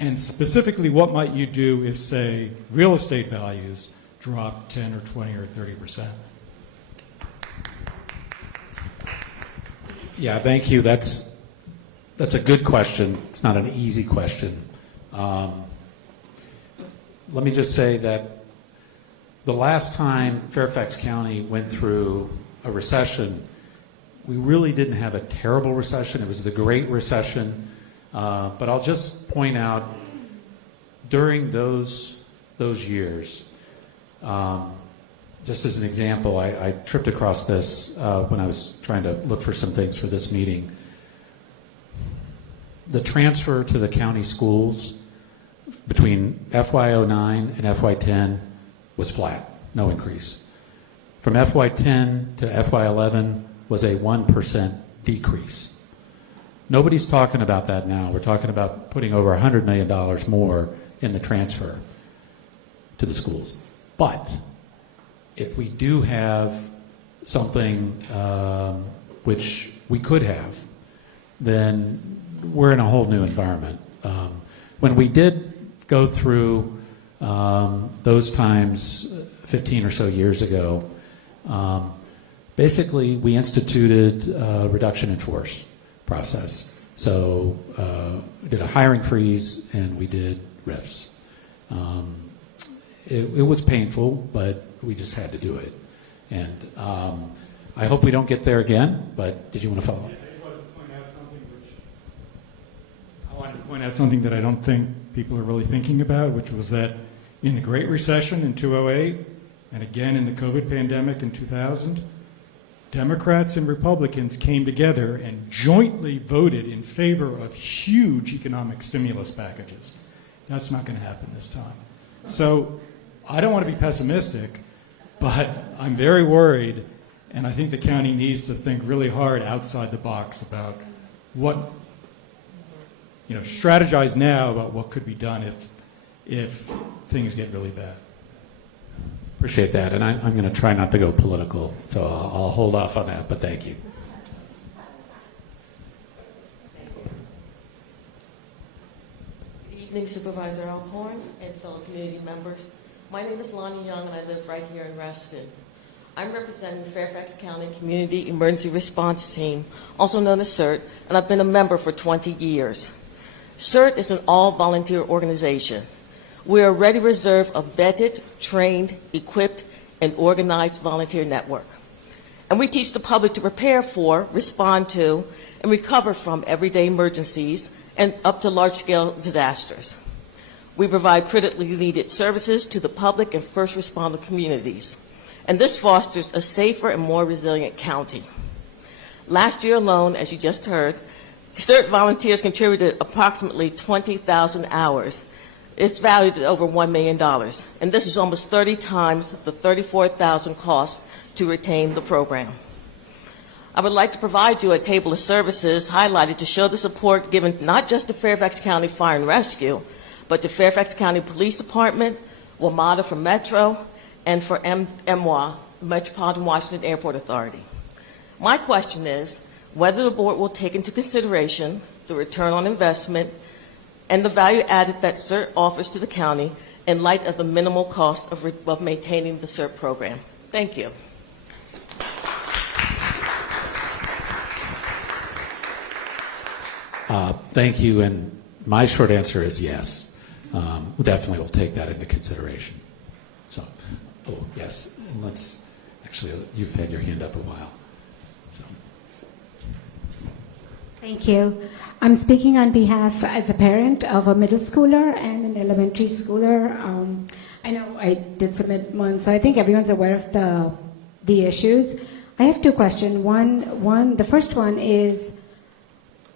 And specifically, what might you do if, say, real estate values drop 10 or 20 or 30%? Yeah, thank you. That's a good question. It's not an easy question. Let me just say that the last time Fairfax County went through a recession, we really didn't have a terrible recession. It was the Great Recession. But I'll just point out, during those years, just as an example, I tripped across this when I was trying to look for some things for this meeting. The transfer to the county schools between FY09 and FY10 was flat, no increase. From FY10 to FY11 was a 1% decrease. Nobody's talking about that now. We're talking about putting over $100 million more in the transfer to the schools. But if we do have something which we could have, then we're in a whole new environment. When we did go through those times 15 or so years ago, basically we instituted a reduction in force process. So we did a hiring freeze and we did RIFs. It was painful, but we just had to do it. And I hope we don't get there again, but did you want to follow up? I just wanted to point out something that I don't think people are really thinking about, which was that in the Great Recession in 2008, and again in the COVID pandemic in 2000, Democrats and Republicans came together and jointly voted in favor of huge economic stimulus packages. That's not going to happen this time. So I don't want to be pessimistic, but I'm very worried, and I think the county needs to think really hard outside the box about what, strategize now about what could be done if things get really bad. Appreciate that, and I'm going to try not to go political, so I'll hold off on that, but thank you. Good evening, Supervisor Alcorn and fellow community members. My name is Lonnie Young, and I live right here in Reston. I'm representing the Fairfax County Community Emergency Response Team, also known as CERT, and I've been a member for 20 years. CERT is an all-volunteer organization. We are a ready reserve of vetted, trained, equipped, and organized volunteer network. And we teach the public to prepare for, respond to, and recover from everyday emergencies and up to large-scale disasters. We provide critically needed services to the public and first responder communities. And this fosters a safer and more resilient county. Last year alone, as you just heard, CERT volunteers contributed approximately 20,000 hours. It's valued at over $1 million. And this is almost 30 times the $34,000 cost to retain the program. I would like to provide you a table of services highlighted to show the support given not just to Fairfax County Fire and Rescue, but to Fairfax County Police Department, WMATA for Metro, and for MWA, Metropolitan Washington Airport Authority. My question is whether the board will take into consideration the return on investment and the value added that CERT offers to the county in light of the minimal cost of maintaining the CERT program. Thank you. Thank you, and my short answer is yes. We definitely will take that into consideration. So, yes, and let's, actually, you've had your hand up a while. So. Thank you. I'm speaking on behalf as a parent of a middle schooler and an elementary schooler. I know I did submit one, so I think everyone's aware of the issues. I have two questions. The first one is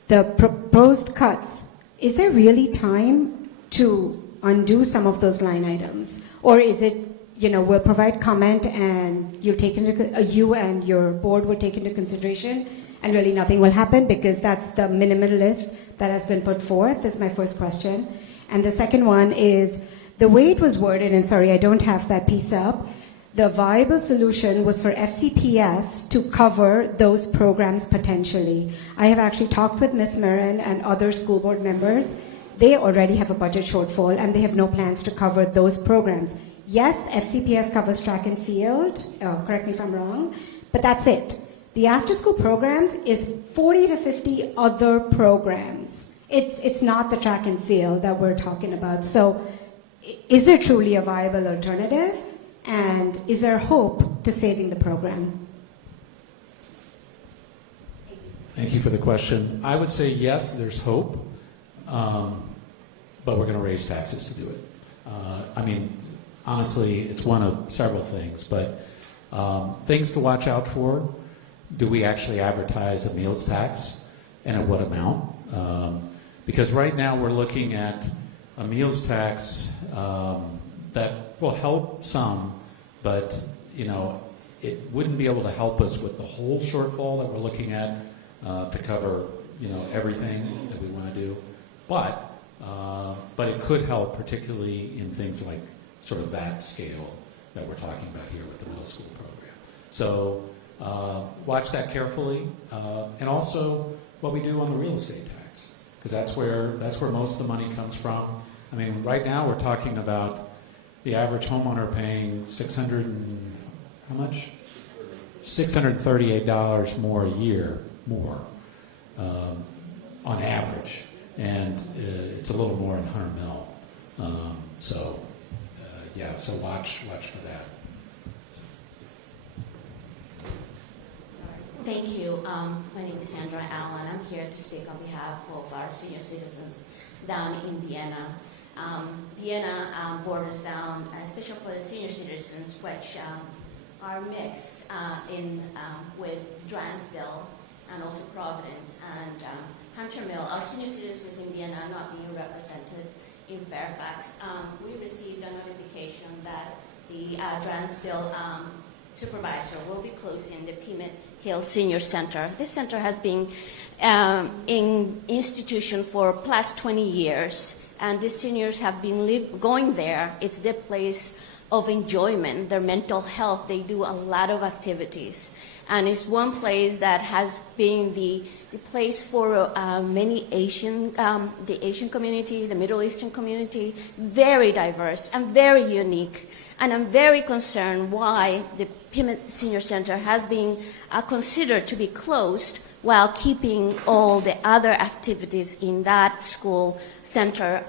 the proposed cuts. Is there really time to undo some of those line items, or is it, we'll provide comment and you and your board will take into consideration, and really nothing will happen because that's the minimal list that has been put forth? Is my first question. And the second one is the way it was worded, and sorry, I don't have that piece up. The viable solution was for FCPS to cover those programs potentially. I have actually talked with Ms. Meren and other school board members. They already have a budget shortfall and they have no plans to cover those programs. Yes, FCPS covers track and field, correct me if I'm wrong, but that's it. The after-school programs is 40 to 50 other programs. It's not the track and field that we're talking about. So is there truly a viable alternative? And is there hope to saving the program? Thank you for the question. I would say yes, there's hope, but we're going to raise taxes to do it. Honestly, it's one of several things, but things to watch out for. Do we actually advertise a meals tax, and at what amount? Because right now we're looking at a meals tax that will help some, but it wouldn't be able to help us with the whole shortfall that we're looking at to cover everything that we want to do. But it could help, particularly in things like sort of that scale that we're talking about here with the middle school program. So watch that carefully, and also what we do on the real estate tax, because that's where most of the money comes from. Right now we're talking about the average homeowner paying $638 more a year, on average, and it's a little more than 100 mil. So watch for that. Thank you. My name is Sandra Allen. I'm here to speak on behalf of our senior citizens down in Vienna. Vienna borders down, especially for the senior citizens, which are mixed with Dransville and also Providence and Hunter Mill. Our senior citizens in Vienna are not being represented in Fairfax. We received a notification that the Dransville supervisor will be closing the Pima Hill Senior Center. This center has been in institution for plus 20 years. And the seniors have been going there. It's their place of enjoyment, their mental health. They do a lot of activities. And it's one place that has been the place for many the Asian community, the Middle Eastern community, very diverse and very unique. And I'm very concerned why the Pima Senior Center has been considered to be closed while keeping all the other activities in that school center.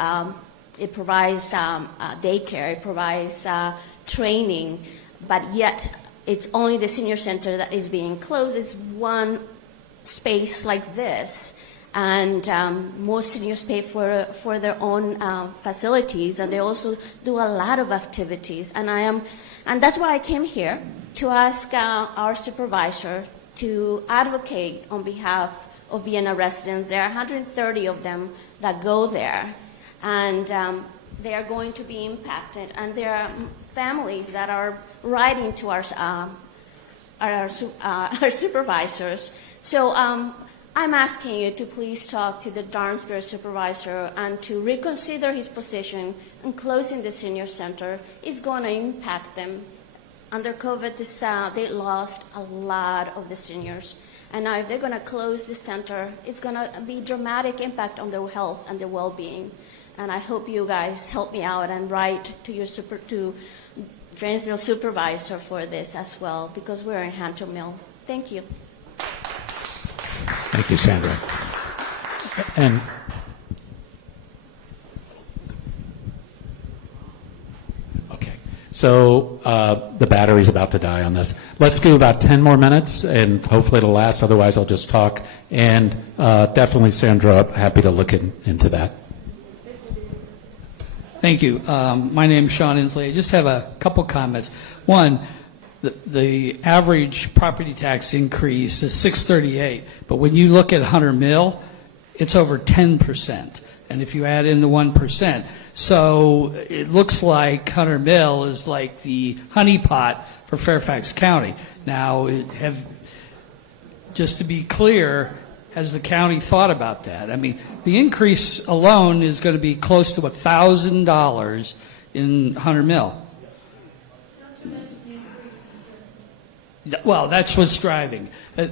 It provides daycare, it provides training, but yet it's only the senior center that is being closed. It's one space like this, and most seniors pay for their own facilities, and they also do a lot of activities. And that's why I came here to ask our supervisor to advocate on behalf of Vienna residents. There are 130 of them that go there, and they are going to be impacted. And there are families that are writing to our supervisors. So I'm asking you to please talk to the Darnsbury supervisor and to reconsider his position in closing the senior center. It's going to impact them. Under COVID, they lost a lot of the seniors. And now if they're going to close the center, it's going to be dramatic impact on their health and their well-being. And I hope you guys help me out and write to your Dranesville supervisor for this as well, because we're in Hunter Mill. Thank you. Thank you, Sandra. And okay, so the battery's about to die on this. Let's do about 10 more minutes, and hopefully it'll last. Otherwise, I'll just talk. And definitely, Sandra, happy to look into that. Thank you. My name is Sean Inslee. I just have a couple comments. One, the average property tax increase is $638, but when you look at Hunter Mill, it's over 10%. And if you add in the 1%, so it looks like Hunter Mill is like the honeypot for Fairfax County. Now, just to be clear, has the county thought about that? I mean, the increase alone is going to be close to $1,000 in Hunter Mill. Well, that's what's driving. I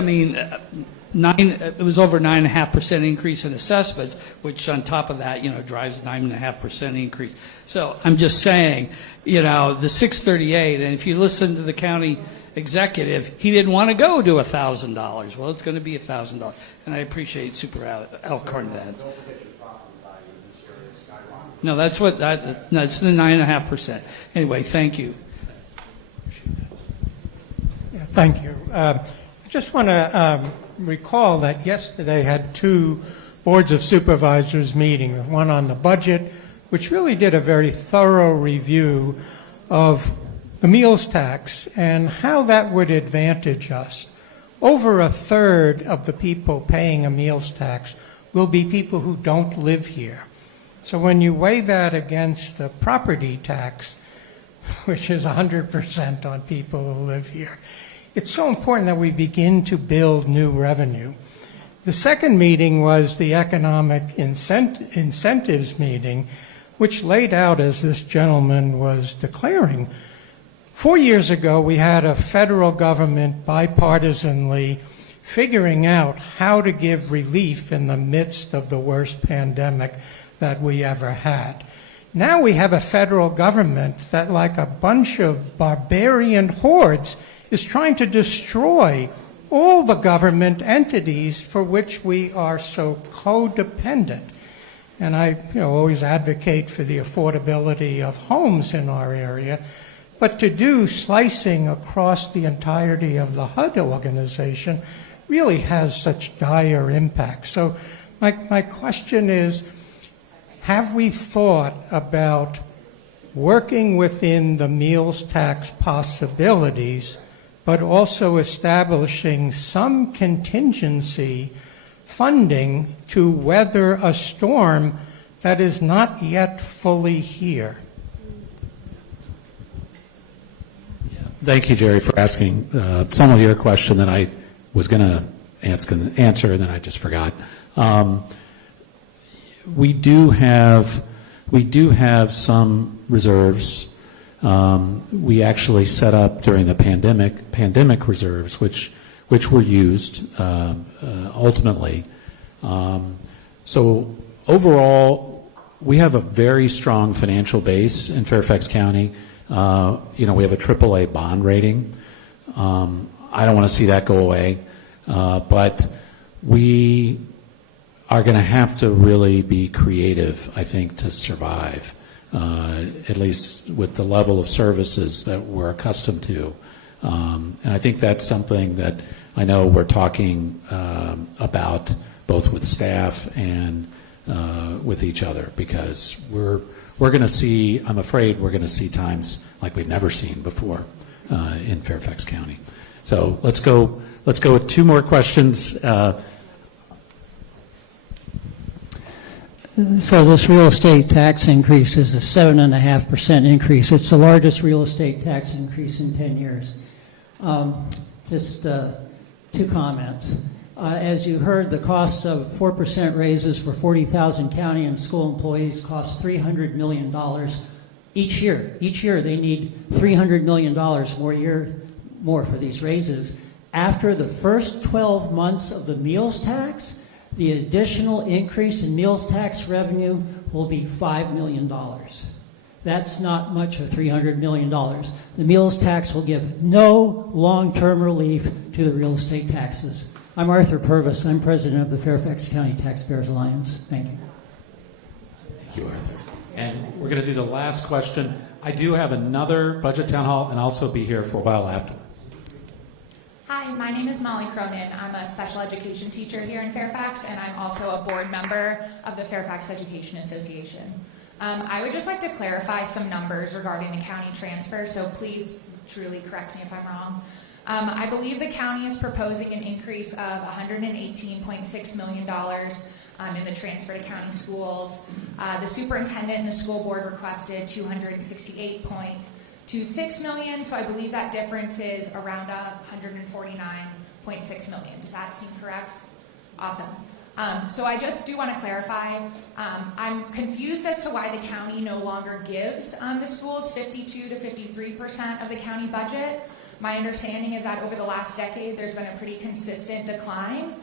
mean, it was over 9.5% increase in assessments, which on top of that, drives 9.5% increase. So I'm just saying, the 638, and if you listen to the county executive, he didn't want to go to $1,000. Well, it's going to be $1,000, and I appreciate Super Alcorn that. No, that's that's the 9.5%. Anyway, thank you. Yeah, thank you. I just want to recall that yesterday had two boards of supervisors meeting, one on the budget, which really did a very thorough review of the meals tax and how that would advantage us. Over a third of the people paying a meals tax will be people who don't live here. So when you weigh that against the property tax, which is 100% on people who live here, it's so important that we begin to build new revenue. The second meeting was the economic incentives meeting, which laid out, as this gentleman was declaring, 4 years ago, we had a federal government bipartisanly figuring out how to give relief in the midst of the worst pandemic that we ever had. Now we have a federal government that, like a bunch of barbarian hordes, is trying to destroy all the government entities for which we are so codependent. And I always advocate for the affordability of homes in our area. But to do slicing across the entirety of the HUD organization really has such dire impact. So my question is, have we thought about working within the meals tax possibilities, but also establishing some contingency funding to weather a storm that is not yet fully here? Thank you, Jerry, for asking some of your question that I was going to answer, and then I just forgot. We do have some reserves. We actually set up during the pandemic reserves, which were used ultimately. So overall, we have a very strong financial base in Fairfax County. We have a AAA bond rating. I don't want to see that go away, but we are going to have to really be creative, I think, to survive, at least with the level of services that we're accustomed to. And I think that's something that I know we're talking about both with staff and with each other, because we're going to see, I'm afraid we're going to see times like we've never seen before in Fairfax County. So let's go with two more questions. So this real estate tax increase is a 7.5% increase. It's the largest real estate tax increase in 10 years. Just two comments. As you heard, the cost of 4% raises for 40,000 county and school employees costs $300 million each year. Each year they need $300 million more for these raises. After the first 12 months of the meals tax, the additional increase in meals tax revenue will be $5 million. That's not much of $300 million. The meals tax will give no long-term relief to the real estate taxes. I'm Arthur Purvis. I'm president of the Fairfax County Taxpayers Alliance. Thank you. Thank you, Arthur. And we're going to do the last question. I do have another budget town hall and also be here for a while after. Hi, my name is Molly Cronin. I'm a special education teacher here in Fairfax, and I'm also a board member of the Fairfax Education Association. I would just like to clarify some numbers regarding the county transfer, so please truly correct me if I'm wrong. I believe the county is proposing an increase of $118.6 million in the transfer to county schools. The superintendent and the school board requested $268.26 million, so I believe that difference is around $149.6 million. Does that seem correct? Awesome. So I just do want to clarify, I'm confused as to why the county no longer gives the schools 52 to 53% of the county budget. My understanding is that over the last decade, there's been a pretty consistent decline.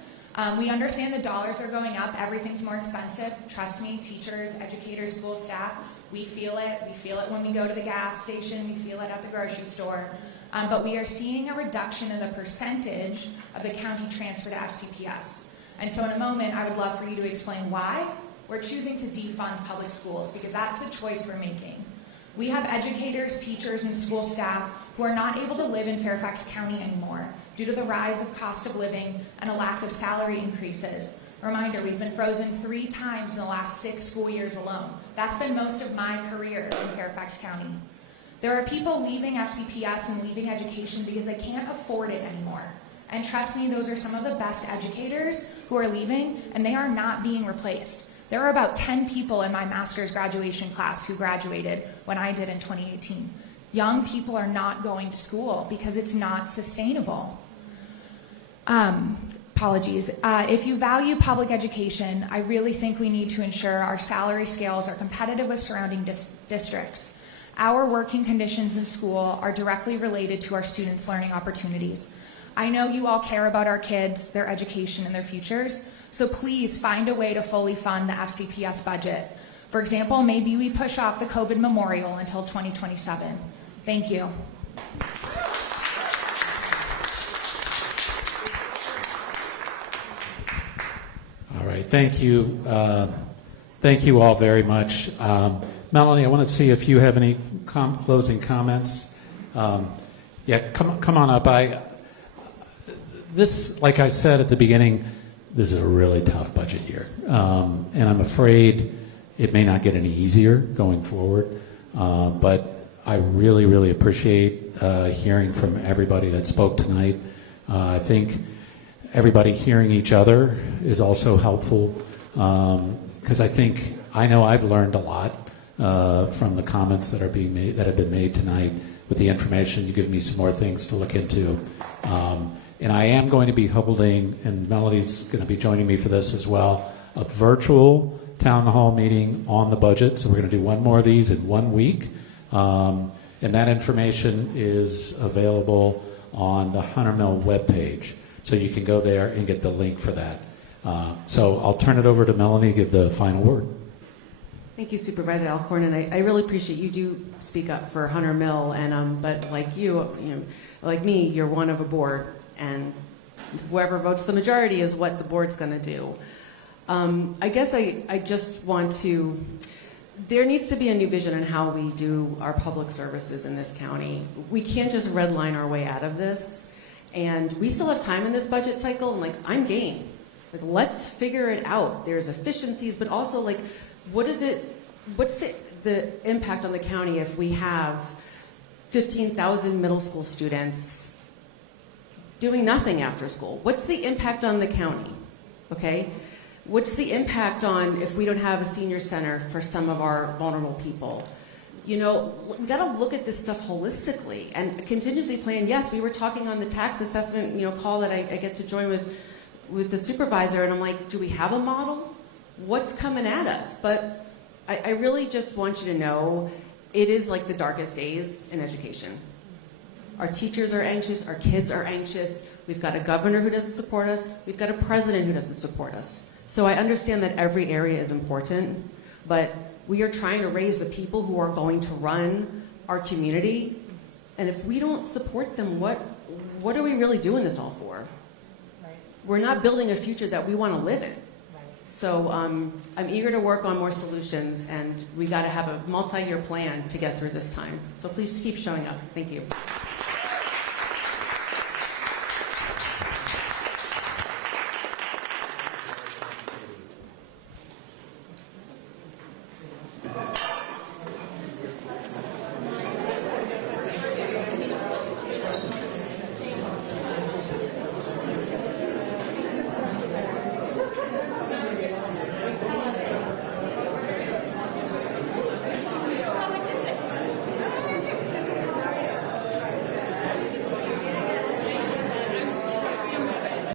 We understand the dollars are going up. Everything's more expensive. Trust me, teachers, educators, school staff, we feel it. We feel it when we go to the gas station. We feel it at the grocery store. But we are seeing a reduction in the percentage of the county transfer to FCPS. And so in a moment, I would love for you to explain why we're choosing to defund public schools, because that's the choice we're making. We have educators, teachers, and school staff who are not able to live in Fairfax County anymore due to the rise of cost of living and a lack of salary increases. Reminder, we've been frozen 3 times in the last 6 school years alone. That's been most of my career in Fairfax County. There are people leaving FCPS and leaving education because they can't afford it anymore. And trust me, those are some of the best educators who are leaving, and they are not being replaced. There are about 10 people in my master's graduation class who graduated when I did in 2018. Young people are not going to school because it's not sustainable. Apologies. If you value public education, I really think we need to ensure our salary scales are competitive with surrounding districts. Our working conditions in school are directly related to our students' learning opportunities. I know you all care about our kids, their education, and their futures, so please find a way to fully fund the FCPS budget. For example, maybe we push off the COVID memorial until 2027. Thank you. All right, thank you. Thank you all very much. Melanie, I want to see if you have any closing comments. Yeah, come on up. This, like I said at the beginning, this is a really tough budget year, and I'm afraid it may not get any easier going forward. But I really, really appreciate hearing from everybody that spoke tonight. I think everybody hearing each other is also helpful, because I know I've learned a lot from the comments that have been made tonight. With the information, you give me some more things to look into. And I am going to be holding, and Melody's going to be joining me for this as well, a virtual town hall meeting on the budget. So we're going to do one more of these in 1 week. And that information is available on the Hunter Mill webpage. So you can go there and get the link for that. So I'll turn it over to Melanie to give the final word. Thank you, Supervisor Alcorn, and I really appreciate you do speak up for Hunter Mill, and but like like me, you're one of a board, and whoever votes the majority is what the board's going to do. I guess I just want to, there needs to be a new vision on how we do our public services in this county. We can't just redline our way out of this, and we still have time in this budget cycle, and I'm game. Let's figure it out. There's efficiencies, but also what's the impact on the county if we have 15,000 middle school students doing nothing after school? What's the impact on the county? Okay? What's the impact on if we don't have a senior center for some of our vulnerable people? We got to look at this stuff holistically. And a contingency plan, yes, we were talking on the tax assessment call that I get to join with the supervisor, and I'm like, do we have a model? What's coming at us? But I really just want you to know it is like the darkest days in education. Our teachers are anxious, our kids are anxious, we've got a governor who doesn't support us, we've got a president who doesn't support us. So I understand that every area is important, but we are trying to raise the people who are going to run our community, and if we don't support them, what are we really doing this all for? we're not building a future that we want to live in. So I'm eager to work on more solutions, and we got to have a multi-year plan to get through this time. So please keep showing up. Thank you.